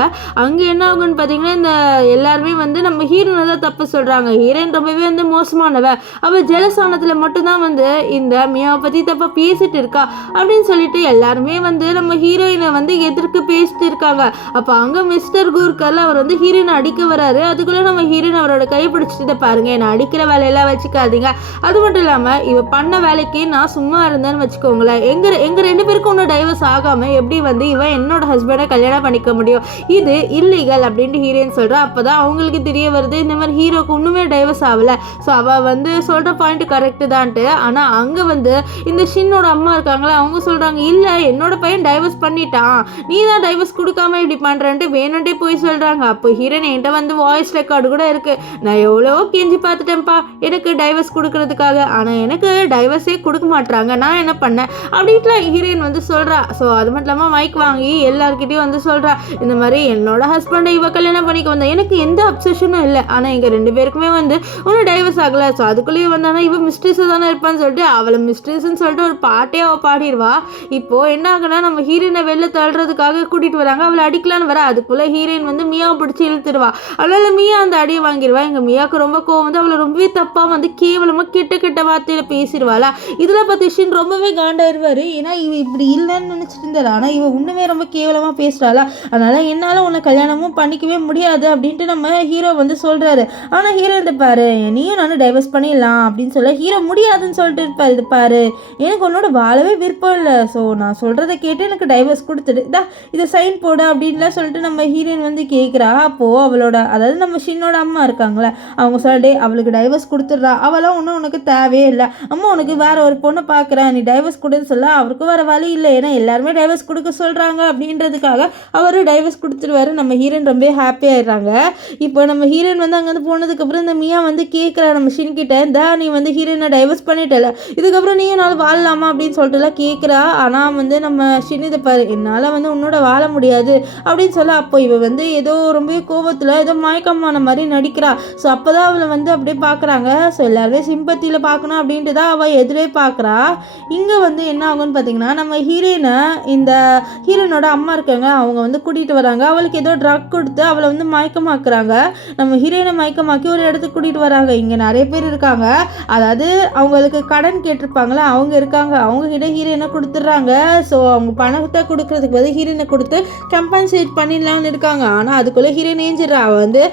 அங்கே என்ன ஆகுன்னு பார்த்தீங்கன்னா, இந்த எல்லாருமே வந்து நம்ம ஹீரோனை தான் தப்பு சொல்கிறாங்க. ஹீரோயின் ரொம்பவே வந்து மோசமானவ, அவள் ஜெலசானத்தில் மட்டும்தான் வந்து இந்த மியாவை பற்றி தப்பாக பேசிட்டு இருக்கா அப்படின்னு சொல்லிட்டு எல்லாருமே வந்து நம்ம ஹீரோயினை வந்து எதிர்க்கு பேசிட்டு இருக்காங்க. அப்போ அங்கே மிஸ்டர் கூர்கர்ல அவர் வந்து ஹீரோயினை அடிக்க வராரு. அதுக்குள்ளே நம்ம ஹீரோயின் அவரோட கை பிடிச்சிட்டு, பாருங்க என்னை அடிக்கிற வேலையெல்லாம் வச்சுக்காதீங்க, அது மட்டும் இல்லாமல் இவ பண்ண வேலைக்கு நான் சும்மா இருந்தேன்னு வச்சுக்கோங்களேன், எங்கள் 2 பேருக்கும் ஒன்றும் டைவர்ஸ் ஆகாமல் எப்படி வந்து இவன் என்னோட ஹஸ்பண்டை கல்யாணம் பண்ணிக்க முடியும், இது இல்லீகல் அப்படின்ட்டு ஹீரோயின் சொல்கிறா. அப்போ தான் அவங்களுக்கு தெரிய வருது இந்த மாதிரி ஹீரோக்கு ஒன்றுமே டைவர்ஸ் ஆகலை. ஸோ அவள் வந்து சொல்கிற பாயிண்ட் கரெக்டு தான்ட்டு. ஆனால் அங்கே வந்து இந்த ஷின்னோட அம்மா இருக்காங்களே, அவங்க சொல்கிறாங்க, இல்லை என்னோட பையன் டைவர்ஸ் பண்ணிட்டான், நீ தான் டைவர்ஸ் கொடுக்காம இப்படி பண்ணுறேன்ட்டு வேணுன்ட்டே போய் சொல்கிறாங்க. அப்போ ஹீரோயின் என்கிட்ட வந்து வாய்ஸ் ரெக்கார்டு கூட இருக்குது, நான் எவ்வளோ கெஞ்சி பார்த்துட்டேன்ப்பா எனக்கு டைவர்ஸ் கொடுக்கறதுக்காக, ஆனால் எனக்கு டைவர்ஸே கொடுக்க மாட்டாங்க, நான் என்ன பண்ணேன் அப்படின்ட்டு ஹீரோயின் வந்து சொல்கிறா. ஸோ அது மட்டும் இல்லாமல் மைக் வாங்கி எல்லாருக்கிட்டையும் வந்து சொல்கிறா, இந்த மாதிரி என்னோட ஹஸ்பண்டை இவ கல்யாணம் பண்ணிக்க வந்தா, எனக்கு எந்த அப்சஷனும் இல்லை, ஆனால் எங்கள் 2 பேருக்குமே வந்து ஒன்றும் டைவர்ஸ் ஆகலை. ஸோ அதுக்குள்ளேயே வந்தானா இவ மிஸ்ட்ரஸை தானே இருப்பான்னு சொல்லிட்டு அவளை மிஸ்ட்ரஸ்ன்னு சொல்லிட்டு ஒரு பாட்டே அவள் பாடிடுவா. இப்போது என்ன ஆகுனா நம்ம ஹீரோயினை வெளில தள்ளுறதுக்காக கூட்டிகிட்டு வராங்க. அவளை அடிக்கலான்னு வர, அதுக்குள்ளே ஹீரோயின் வந்து மியாவை பிடிச்சி இழுத்துடுவா. அதனால மியா அந்த அடியை வாங்கிடுவா. எங்கள் மியாவுக்கு ரொம்ப கோவம் வந்து அவளை ரொம்பவே தப்பாக வந்து கேவலமாக கெட்ட வார்த்தையில் பேசிடுவாளா. இதில் பார்த்து ஷின் ரொம்பவே காண்டாயிருவார். ஏன்னா இவ இப்படி இல்லைன்னு நினச்சிட்டு இருந்தாரு, ஆனால் இவ இன்னுமே ரொம்ப கேவலமாக பேசுகிறாளா. அதனால் என்னால் உன்னை கல்யாணமும் பண்ணிக்கவே முடியாது அப்படின்ட்டு நம்ம ஹீரோ வந்து சொல்கிறாரு. ஆனால் ஹீரோ இந்த பாரு, நீயும் நானும் டைவர்ஸ் பண்ணிடலாம் அப்படின்னு சொல்ல ஹீரோ முடியாதுன்னு சொல்லிட்டு இருப்பார். இது பாரு, எனக்கு உன்னோட வாழவே விருப்பம் இல்லை, ஸோ நான் சொல்கிறத கேட்டு எனக்கு டைவர்ஸ் கொடுத்துடு, இதை சைன் போடு அப்படின்லாம் சொல்லிட்டு நம்ம ஹீரோயின் வந்து கேட்குறா. அப்போது அவளோட, அதாவது நம்ம ஷின்னோட அம்மா இருக்காங்களே, அவங்க சொல்லிட்டு அவளுக்கு டைவர்ஸ் கொடுத்துட்றா, அவளாம் ஒன்றும் உனக்கு தேவையே இல்லை, அம்மா உனக்கு வேற ஒரு பொண்ணை பார்க்குறேன், நீ டைவர்ஸ் கொடுன்னு சொல்ல அவருக்கு வேறு வழி இல்லை, ஏன்னா எல்லாருமே டைவர்ஸ் கொடுக்க சொல்கிறாங்க அப்படின்றதுக்காக அவர் டைவர்ஸ் கொடுத்துருவாரு. நம்ம ஹீரோயின் ரொம்ப ஹாப்பி ஆயிடுறாங்க. இப்போ நம்ம ஹீரோயின் வந்து அங்கேருந்து போனதுக்கப்புறம் இந்த மியா வந்து கேட்குறா நம்ம ஷின் கிட்ட, நீ வந்து ஹீரோயினை டைவர்ஸ் பண்ணிட்டல, இதுக்கப்புறம் நீயும் நாள் வாழலாமா அப்படின்னு சொல்லிட்டுலாம் கேட்குறா. ஆனால் வந்து நம்ம ஷின் இதை பாரு, என்னால் வந்து உன்னோட வாழ முடியாது அப்படின்னு சொல்ல, அப்போ இவ வந்து ஏதோ ரொம்ப கோபத்தில் ஏதோ மயக்கமான மாதிரி நடிக்கிறா. ஸோ அப்போ தான் அவளை வந்து அப்படியே பார்க்குறாங்க. ஸோ எல்லாருமே சிம்பத்தியில் பார்க்கணும் அப்படின்ட்டு தான் அவள் எதிரே பார்க்குறா. இங்கே வந்து என்ன ஆகும்னு பார்த்தீங்கன்னா, நம்ம ஹீரோயினை இந்த ஹீரோயினோட அம்மா இருக்காங்க, அவங்க வந்து கூட்டிகிட்டு வராங்க. அவளுக்கு ஏதோ ட்ரக் கொடுத்து அவளை வந்து மயக்கமாக்குறாங்க. நம்ம ஹீரோயினை மயக்கமாக்கி ஒரு இடத்துக்கு கூட்டிகிட்டு வராங்க. இங்கே நிறைய பேர் இருக்காங்க, அதாவது அவங்களுக்கு கடன் கேட்டிருப்பாங்களே அவங்க இருக்காங்க. அவங்க கிட்ட ஹீரோயினை கொடுத்துட்றாங்க. ஸோ அவங்க பணத்தை கொடுக்கறதுக்கு வந்து ஹீரோயினை கொடுத்து கம்பன்சேட் பண்ணிடலாம்னு இருக்காங்க. ஆனால் அதுக்குள்ளே ஹீரோயின் ஏஞ்சிடுறா. அவள் வந்து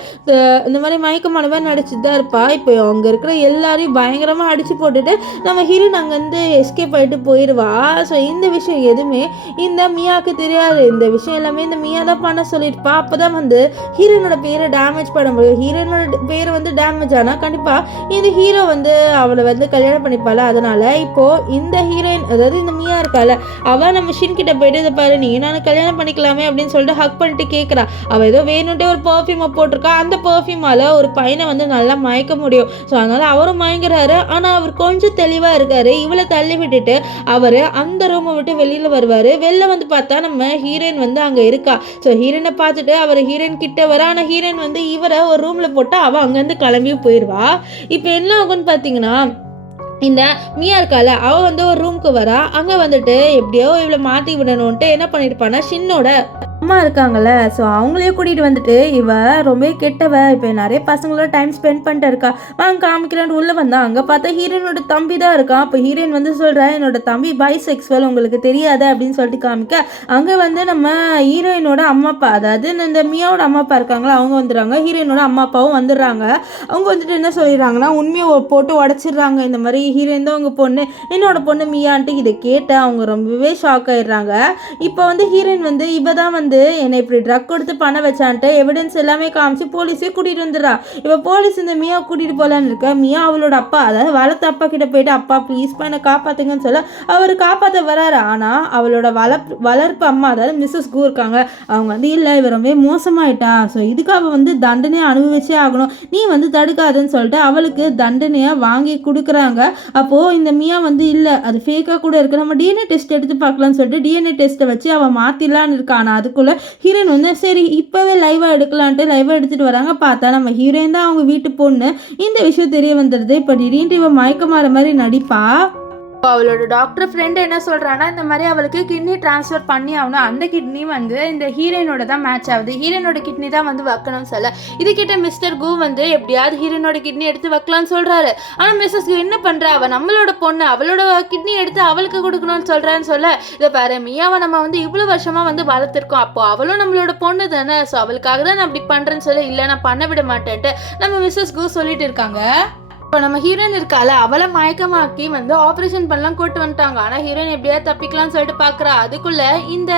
இந்த மாதிரி மயக்கமான மாதிரி நடிச்சுட்டு தான் இருப்பா. இப்போ அவங்க இருக்கிற எல்லாரையும் பயங்கரமாக அடித்து போட்டுட்டு நம்ம ஹீரோயின் அங்கேருந்து எஸ்கேப் ஆகிட்டு போயிடுவா. ஸோ இந்த விஷயம் எதுவுமே இந்த மியாவுக்கு தெரியாது. இந்த விஷயம் எல்லாமே இந்த மியா தான் பண்ண சொல்லியிருப்பா. அப்போ தான் வந்து ஹீரோயினோட பேரை டேமேஜ் பண்ண முடியும். ஹீரோயினோட பேரை வந்து டேமேஜ் ஆனால் கண்டிப்பாக இந்த ஹீரோ வந்து அவளை வந்து கல்யாணம் பண்ணிப்பாள். அதனால் இப்போது இந்த ஹீரோயின், அதாவது இந்த மியா இருக்காள், அவள் நம்ம ஷின் கிட்ட போயிட்டு இதை பாரு, நீ நான் கல்யாணம் பண்ணிக்கலாமே அப்படின்னு சொல்லிட்டு ஹக் பண்ணிட்டு கேட்குறா. அவள் ஏதோ வேணுன்ட்டே ஒரு பர்ஃப்யூமை போட்டிருக்கா. அந்த பர்ஃப்யூமால் ஒரு பையனை வந்து நல்லா மயக்க முடியும். ஸோ அதனால் அவரும் மயங்குறாரு. ஆனால் அவர் கொஞ்சம் தெளிவாக இருக்காரு. இவளை தள்ளி விட்டுட்டு அவர் அந்த ரூமை விட்டு வெளியில் வருவார். வெளில வந்து பார்த்தா நம்ம ஹீரோயின் வந்து அங்கே இருக்கா. ஸோ ஹீரோயினை பார்த்துட்டு அவர் ஹீரோயின் கிட்ட வர, ஆனால் ஹீரோயின் வந்து இவரை ஒரு ரூமில் போட்டு அவள் அங்கேருந்து கிளம்பியும் போயிடுவா. இப்போ என்ன ஆகும்னு பார்த்தீங்கன்னா, இந்த மியா இருக்கால, அவள் வந்து ஒரு ரூமுக்கு வரா. அங்கே வந்துட்டு எப்படியோ இவளை மாற்றி விடணுன்ட்டு என்ன பண்ணியிருப்பான்னா, ஷின்னோட அம்மா இருக்காங்கல்ல, ஸோ அவங்களே கூட்டிகிட்டு வந்துட்டு இவ ரொம்ப கெட்டவ, இப்போ நிறைய பசங்களோட டைம் ஸ்பெண்ட் பண்ணிட்டு இருக்கா, வாங்க காமிக்கலான்னு உள்ளே வந்தா. அங்கே பார்த்தா ஹீரோயினோட தம்பி தான் இருக்கான். அப்போ ஹீரோயின் வந்து சொல்கிறேன், என்னோட தம்பி பைசெக்சுவல், உங்களுக்கு தெரியாது அப்படின்னு சொல்லிட்டு காமிக்க, அங்கே வந்து நம்ம ஹீரோயினோட அம்மா அப்பா, அதாவது இந்த மியாவோட அம்மா அப்பா இருக்காங்களா, அவங்க வந்துடுறாங்க. ஹீரோயினோட அம்மா அப்பாவும் வந்துடுறாங்க. அவங்க வந்துட்டு என்ன சொல்லிடுறாங்கன்னா, உண்மையை போட்டு உடச்சிடுறாங்க. இந்த மாதிரி ஹீரோயின் தான் உங்கள் பொண்ணு, என்னோட பொண்ணு மியான்ட்டு. இதை கேட்ட அவங்க ரொம்பவே ஷாக் ஆயிடுறாங்க. இப்போ வந்து ஹீரோயின் வந்து இவ தான் வந்து என்னை இப்படி ட்ரக் கொடுத்து பண்ண வச்சான்ட்டு எவிடன்ஸ் எல்லாமே காமிச்சு போலீஸே கூட்டிகிட்டு வந்துடுறா. இப்போ போலீஸ் இந்த மியா கூட்டிகிட்டு போகலான்னு இருக்க, மியா அவளோட அப்பா, அதாவது வளர்த்த அப்பா கிட்ட போயிட்டு, அப்பா ப்ளீஸ்ப்பா என்னை காப்பாற்றுங்கன்னு சொல்ல அவர் காப்பாற்ற வராரு. ஆனால் அவளோட வளர்ப்பு அம்மா, அதாவது மிஸ்ஸஸ் கு இருக்காங்க, அவங்க வந்து இல்லை இவ ரொம்ப மோசமாயிட்டா, ஸோ இதுக்கு அவள் வந்து தண்டனையை அனுபவிச்சே ஆகணும், நீ வந்து தடுக்காதுன்னு சொல்லிட்டு அவளுக்கு தண்டனையை வாங்கி கொடுக்குறாங்க. அப்போது இந்த மியா வந்து இல்லை அது ஃபேக்காக கூட இருக்குது, நம்ம டிஎன்ஏ டெஸ்ட் எடுத்து பார்க்கலான்னு சொல்லிட்டு டிஎன்ஏ டெஸ்ட்டை வச்சு அவள் மாற்றிடலான்னு இருக்கா. ஆனால் அதுக்குள்ளே ஹீரோயின் வந்து சரி இப்போவே லைவாக எடுக்கலான்ட்டு லைவாக எடுத்துகிட்டு வராங்க. பார்த்தா நம்ம ஹீரோயின் தான் அவங்க வீட்டு பொண்ணு. இந்த விஷயம் தெரிய வந்துடுது. இப்போ திடீர்னு இவன் மயக்கமாற மாதிரி நடிப்பா. அவளோட டாக்டர் ஃப்ரெண்டு என்ன சொல்கிறான்னா, இந்த மாதிரி அவளுக்கு கிட்னி ட்ரான்ஸ்ஃபர் பண்ணி ஆகணும், அந்த கிட்னி வந்து இந்த ஹீரோயினோட தான் மேட்ச் ஆகுது, ஹீரோயினோட கிட்னி தான் வந்து வைக்கணும்னு சொல்ல, இதுக்கிட்ட மிஸ்டர் கு வந்து எப்படியாவது ஹீரோயினோட கிட்னி எடுத்து வைக்கலாம்னு சொல்கிறாரு. ஆனால் மிஸ்ஸஸ் கு என்ன பண்ணுறா, அவள் நம்மளோட பொண்ணு, அவளோட கிட்னி எடுத்து அவளுக்கு கொடுக்கணும்னு சொல்கிறான்னு சொல்ல, இதை பாரு மியாவை நம்ம வந்து இவ்வளோ வருஷமாக வந்து வளர்த்துருக்கோம், அப்போ அவளும் நம்மளோட பொண்ணு தானே, ஸோ அவளுக்காக தான் நான் அப்படி பண்ணுறேன்னு சொல்ல, இல்லை நான் பண்ண விட மாட்டேன்ட்டு நம்ம மிஸ்ஸஸ் கு சொல்லிட்டு இருக்காங்க. இப்போ நம்ம ஹீரோயின் இருக்கால, அவளை மயக்கமாக்கி வந்து ஆப்ரேஷன் பண்ணலாம் கூட்டு வந்துட்டாங்க. ஆனால் ஹீரோயின் எப்படியா தப்பிக்கலாம்னு சொல்லிட்டு பார்க்குறா. அதுக்குள்ளே இந்த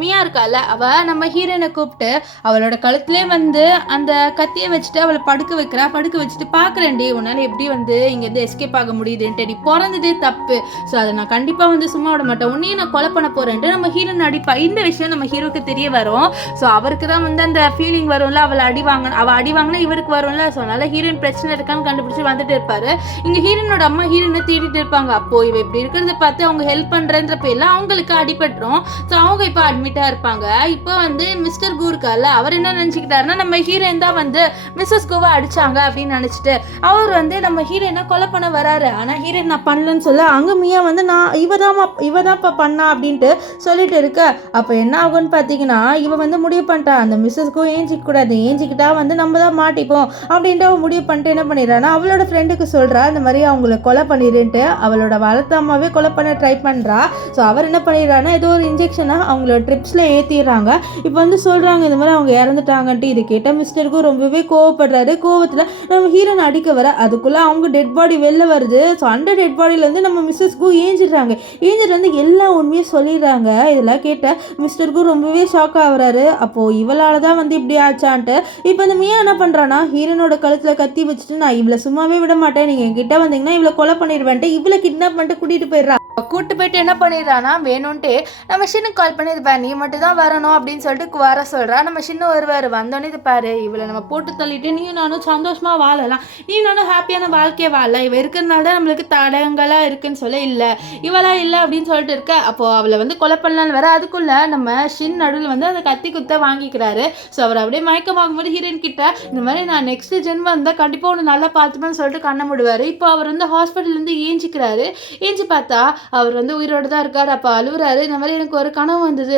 மியா இருக்கால, அவள் நம்ம ஹீரோயினை கூப்பிட்டு அவளோட கழுத்துலேயே வந்து அந்த கத்தியை வச்சுட்டு அவளை படுக்க வைக்கிறா. படுக்க வச்சுட்டு பார்க்குறேன்டி, உன்னால் எப்படி வந்து இங்கேருந்து எஸ்கேப் ஆக முடியுதுன்ட்டு, நீ பிறந்ததே தப்பு, ஸோ அதை நான் கண்டிப்பாக வந்து சும்மா விட மாட்டேன், உன்னையும் நான் கொலை பண்ண போகிறேன்ட்டு நம்ம ஹீரோயின் அடிப்பா. இந்த விஷயம் நம்ம ஹீரோக்கு தெரிய வரும். ஸோ அவருக்கு தான் வந்து அந்த ஃபீலிங் வரும்ல, அவள் அடி வாங்கினா இவருக்கு வரும்ல. ஸோ அதனால் ஹீரோயின் பிரச்சனை இருக்கான்னு கண்டுபிடிச்சி வந்துட்டு வந்துட்டு இருப்பாரு. இங்க ஹீரோனோட அம்மா ஹீரோனை தேடிட்டு இருப்பாங்க. அப்போ இவ இப்படி இருக்கிறத பார்த்து அவங்க ஹெல்ப் பண்றன்ற பேர்ல அவங்களுக்கு அடிபட்டுரும். ஸோ அவங்க இப்போ அட்மிட்டா இருப்பாங்க. இப்போ வந்து மிஸ்டர் கு இருக்கார்ல, அவர் என்ன நினைச்சுக்கிட்டாருன்னா நம்ம ஹீரோயின் தான் வந்து மிஸ்ஸஸ் குவை அடிச்சாங்க அப்படின்னு நினைச்சிட்டு அவர் வந்து நம்ம ஹீரோயினை கொலை பண்ண வராரு. ஆனா ஹீரோயின் நான் பண்ணலன்னு சொல்ல அங்க மியா வந்து நான் இவதான் பண்ணா அப்படின்ட்டு சொல்லிட்டு இருக்க. அப்போ என்ன ஆகும்னு பார்த்தீங்கன்னா இவ வந்து முடிவு பண்ணிட்டா அந்த மிஸ்ஸஸ்க்கு ஏஞ்சிக்க கூடாது, ஏஞ்சிக்கிட்டா வந்து நம்ம தான் மாட்டிப்போம் அப்படின்ட்டு அவன் முடிவு பண்ணிட்டு என்ன பண்ணிடுறான்னா அவளோட ஃப்ரெண்டுக்கு சொல்றா இந்த மாதிரி அவங்கள கொலை பண்ணிடுன்ட்டு. அவளோட வளர்த்த அம்மாவே கொலை பண்ண ட்ரை பண்றா. ஸோ அவர் என்ன பண்ணிடுறான்னா ஏதோ ஒரு இன்ஜெக்ஷனை அவங்களோட ட்ரிப்ஸ்ல ஏற்றிடுறாங்க. இப்போ வந்து சொல்றாங்க இந்த மாதிரி அவங்க இறந்துட்டாங்கன்ட்டு. இது கேட்ட மிஸ்டருக்கும் ரொம்பவே கோவப்படுறாரு. கோவத்தில் நம்ம ஹீரோனை அடிக்க வர அதுக்குள்ள அவங்க டெட் பாடி வெளில வருது. ஸோ அந்த டெட் பாடியிலேருந்து நம்ம மிஸ்ஸஸ்க்கும் ஏஞ்சிடுறாங்க. ஏஞ்சிட்டு வந்து எல்லா உண்மையும் சொல்லிடுறாங்க. இதெல்லாம் கேட்ட மிஸ்டருக்கும் ரொம்பவே ஷாக் ஆகுறாரு. அப்போ இவளால தான் வந்து இப்படி ஆச்சான்ட்டு. இப்போ இந்த மியா என்ன பண்றானா ஹீரோனோட கழுத்துல கத்தி வச்சுட்டு நான் இவளை சும்மாவே விட மாட்டேன், நீங்க என்கிட்ட வந்தீங்கன்னா இவளை கொலை பண்ணிடுவேன்ட்டு இவளை கிட்னாப் பண்ணிட்டு கூட்டிட்டு போயிடுறா. கூட்டு போயிட்டு என்ன பண்ணிடுறானா வேணும்ட்டு நம்ம ஷின்னுக்கு கால் பண்ணி இது பாரு நீ மட்டும் தான் வரணும் அப்படின்னு சொல்லிட்டு வர சொல்றா. நம்ம ஷின்னு வருவார். வந்தோடனே இது பாரு இவளை நம்ம போட்டு தள்ளிட்டு நீயும் நானும் சந்தோஷமா வாழலாம், நீ நானும் ஹாப்பியான வாழ்க்கையை வாழலாம், இவ இருக்கிறதுனால தான் நம்மளுக்கு தடங்களா இருக்குன்னு சொல்ல இல்லை இவளா இல்லை அப்படின்னு சொல்லிட்டு இருக்க. அப்போ அவளை வந்து கொலை பண்ணலான்னு வர அதுக்குள்ள நம்ம ஷின் நடுவில் வந்து அந்த கத்தி குத்த வாங்கிக்கிறாரு. ஸோ அவர் அப்படியே மயக்கமாகும் போது ஹீரோயின் கிட்ட இந்த மாதிரி நான் நெக்ஸ்ட் ஜென்மம் இருந்தால் கண்டிப்பாக ஒன்று நல்லா பார்த்துப்பேன்னு சொல்லிட்டு கண்ண முடுவார். இப்போ அவர் வந்து ஹாஸ்பிட்டல்லேருந்து ஏஞ்சிக்கிறாரு. ஏஞ்சி பார்த்தா அவர் வந்து உயிரோடு தான் இருக்கார். அப்போ அழுகுறாரு. இந்த மாதிரி எனக்கு ஒரு கனவு வந்தது,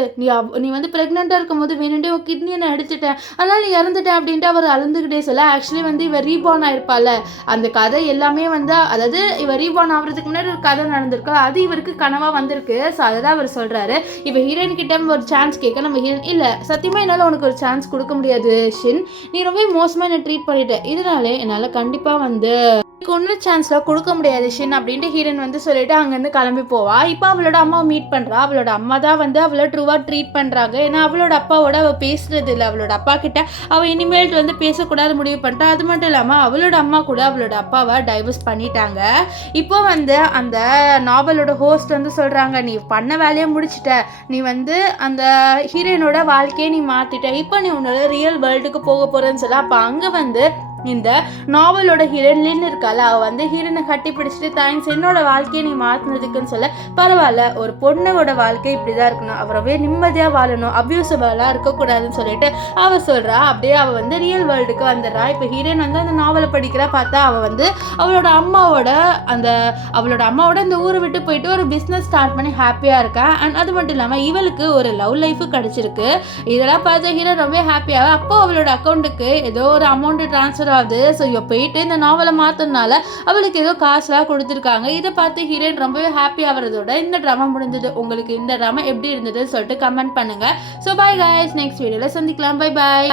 நீ வந்து ப்ரெக்னெண்ட்டாக இருக்கும்போது வேணுண்டே உன் கிட்னியை நான் எடுத்துட்டேன், அதனால நீ இறந்துட்டேன் அப்படின்ட்டு அவர் அழுந்துக்கிட்டே சொல்ல ஆக்சுவலி வந்து இவர் ரீபார்ன் ஆயிருப்பாள். அந்த கதை எல்லாமே வந்து அதாவது இவர் ரீபார்ன் ஆகிறதுக்கு முன்னாடி ஒரு கதை நடந்திருக்கு, அது இவருக்கு கனவாக வந்திருக்கு. ஸோ அதை தான் அவர் சொல்கிறாரு. இப்போ ஹீரோயின் கிட்ட ஒரு சான்ஸ் கேட்க நம்ம ஹீரோயின் இல்லை சத்தியமாக என்னால் உனக்கு ஒரு சான்ஸ் கொடுக்க முடியாது ஷின், நீ ரொம்ப மோசமாக என்னை ட்ரீட் பண்ணிட்ட, இதனால என்னால் கண்டிப்பாக வந்து ஒன்று சான்ஸ்லாம் கொடுக்க முடியாது ஷின் அப்படின்ட்டு ஹீரோயின் வந்து சொல்லிட்டு அங்கேருந்து கிளம்பி போவா. இப்போ அவளோட அம்மாவை மீட் பண்ணுறா. அவளோட அம்மா தான் வந்து அவளை ட்ரூவாக ட்ரீட் பண்ணுறாங்க. ஏன்னா அவளோட அப்பாவோட அவள் பேசுறது இல்லை. அவளோட அப்பா கிட்ட அவள் இனிமேல் வந்து பேசக்கூடாது முடிவு பண்ணிட்டா. அது மட்டும் இல்லாமல் அவளோட அம்மா கூட அவளோட அப்பாவை டைவர்ஸ் பண்ணிட்டாங்க. இப்போ வந்து அந்த நாவலோட ஹோஸ்ட் வந்து சொல்கிறாங்க நீ பண்ண வேலையை முடிச்சிட்ட, நீ வந்து அந்த ஹீரோயினோட வாழ்க்கையை நீ மாற்றிட்ட, இப்போ நீ உன்னோட ரியல் வேர்ல்டுக்கு போக போகிறேன்னு சொல்ல. அப்போ அங்கே வந்து இந்த நாவலோட ஹீரோயின் இருக்கால அவள் வந்து ஹீரோனை கட்டி பிடிச்சிட்டு தேங்க்ஸ் என்னோட வாழ்க்கையை நீ மாற்றினதுக்குன்னு சொல்ல பரவாயில்ல ஒரு பொண்ணோட வாழ்க்கை இப்படி தான் இருக்கணும், அவரவே நிம்மதியாக வாழணும், அப்யூசிவலாக இருக்கக்கூடாதுன்னு சொல்லிட்டு அவள் சொல்கிறா. அப்படியே அவள் வந்து ரியல் வேர்ல்டுக்கு வந்துடுறா. இப்போ ஹீரோயின் வந்து அந்த நாவலை படிக்கிறா. பார்த்தா அவள் வந்து அவளோட அம்மாவோட இந்த ஊரை விட்டு போயிட்டு ஒரு பிஸ்னஸ் ஸ்டார்ட் பண்ணி ஹாப்பியாக இருக்கா. அண்ட் அது மட்டும் இல்லாமல் இவளுக்கு ஒரு லவ் லைஃபு கிடச்சிருக்கு. இதெல்லாம் பார்த்து ஹீரோ ரொம்ப ஹாப்பியாக. அப்போ அவளோட அக்கௌண்ட்டுக்கு ஏதோ ஒரு அமௌண்ட் ட்ரான்ஸ்ஃபர் ஆகுது. ஸோ இவ போயிட்டு இந்த நாவலை மாற்றினால அவளுக்கு ஏதோ காசுலாம் கொடுத்துருக்காங்க. இதை பார்த்து ஹீரோயின் ரொம்பவே ஹாப்பி ஆகிறதோட இந்த ட்ராமா முடிஞ்சது. உங்களுக்கு இந்த ட்ராமா எப்படி இருந்ததுன்னு சொல்லிட்டு கமெண்ட் பண்ணுங்க. ஸோ பாய் காய்ஸ், நெக்ஸ்ட் வீடியோவில் சந்திக்கலாம். Bye bye.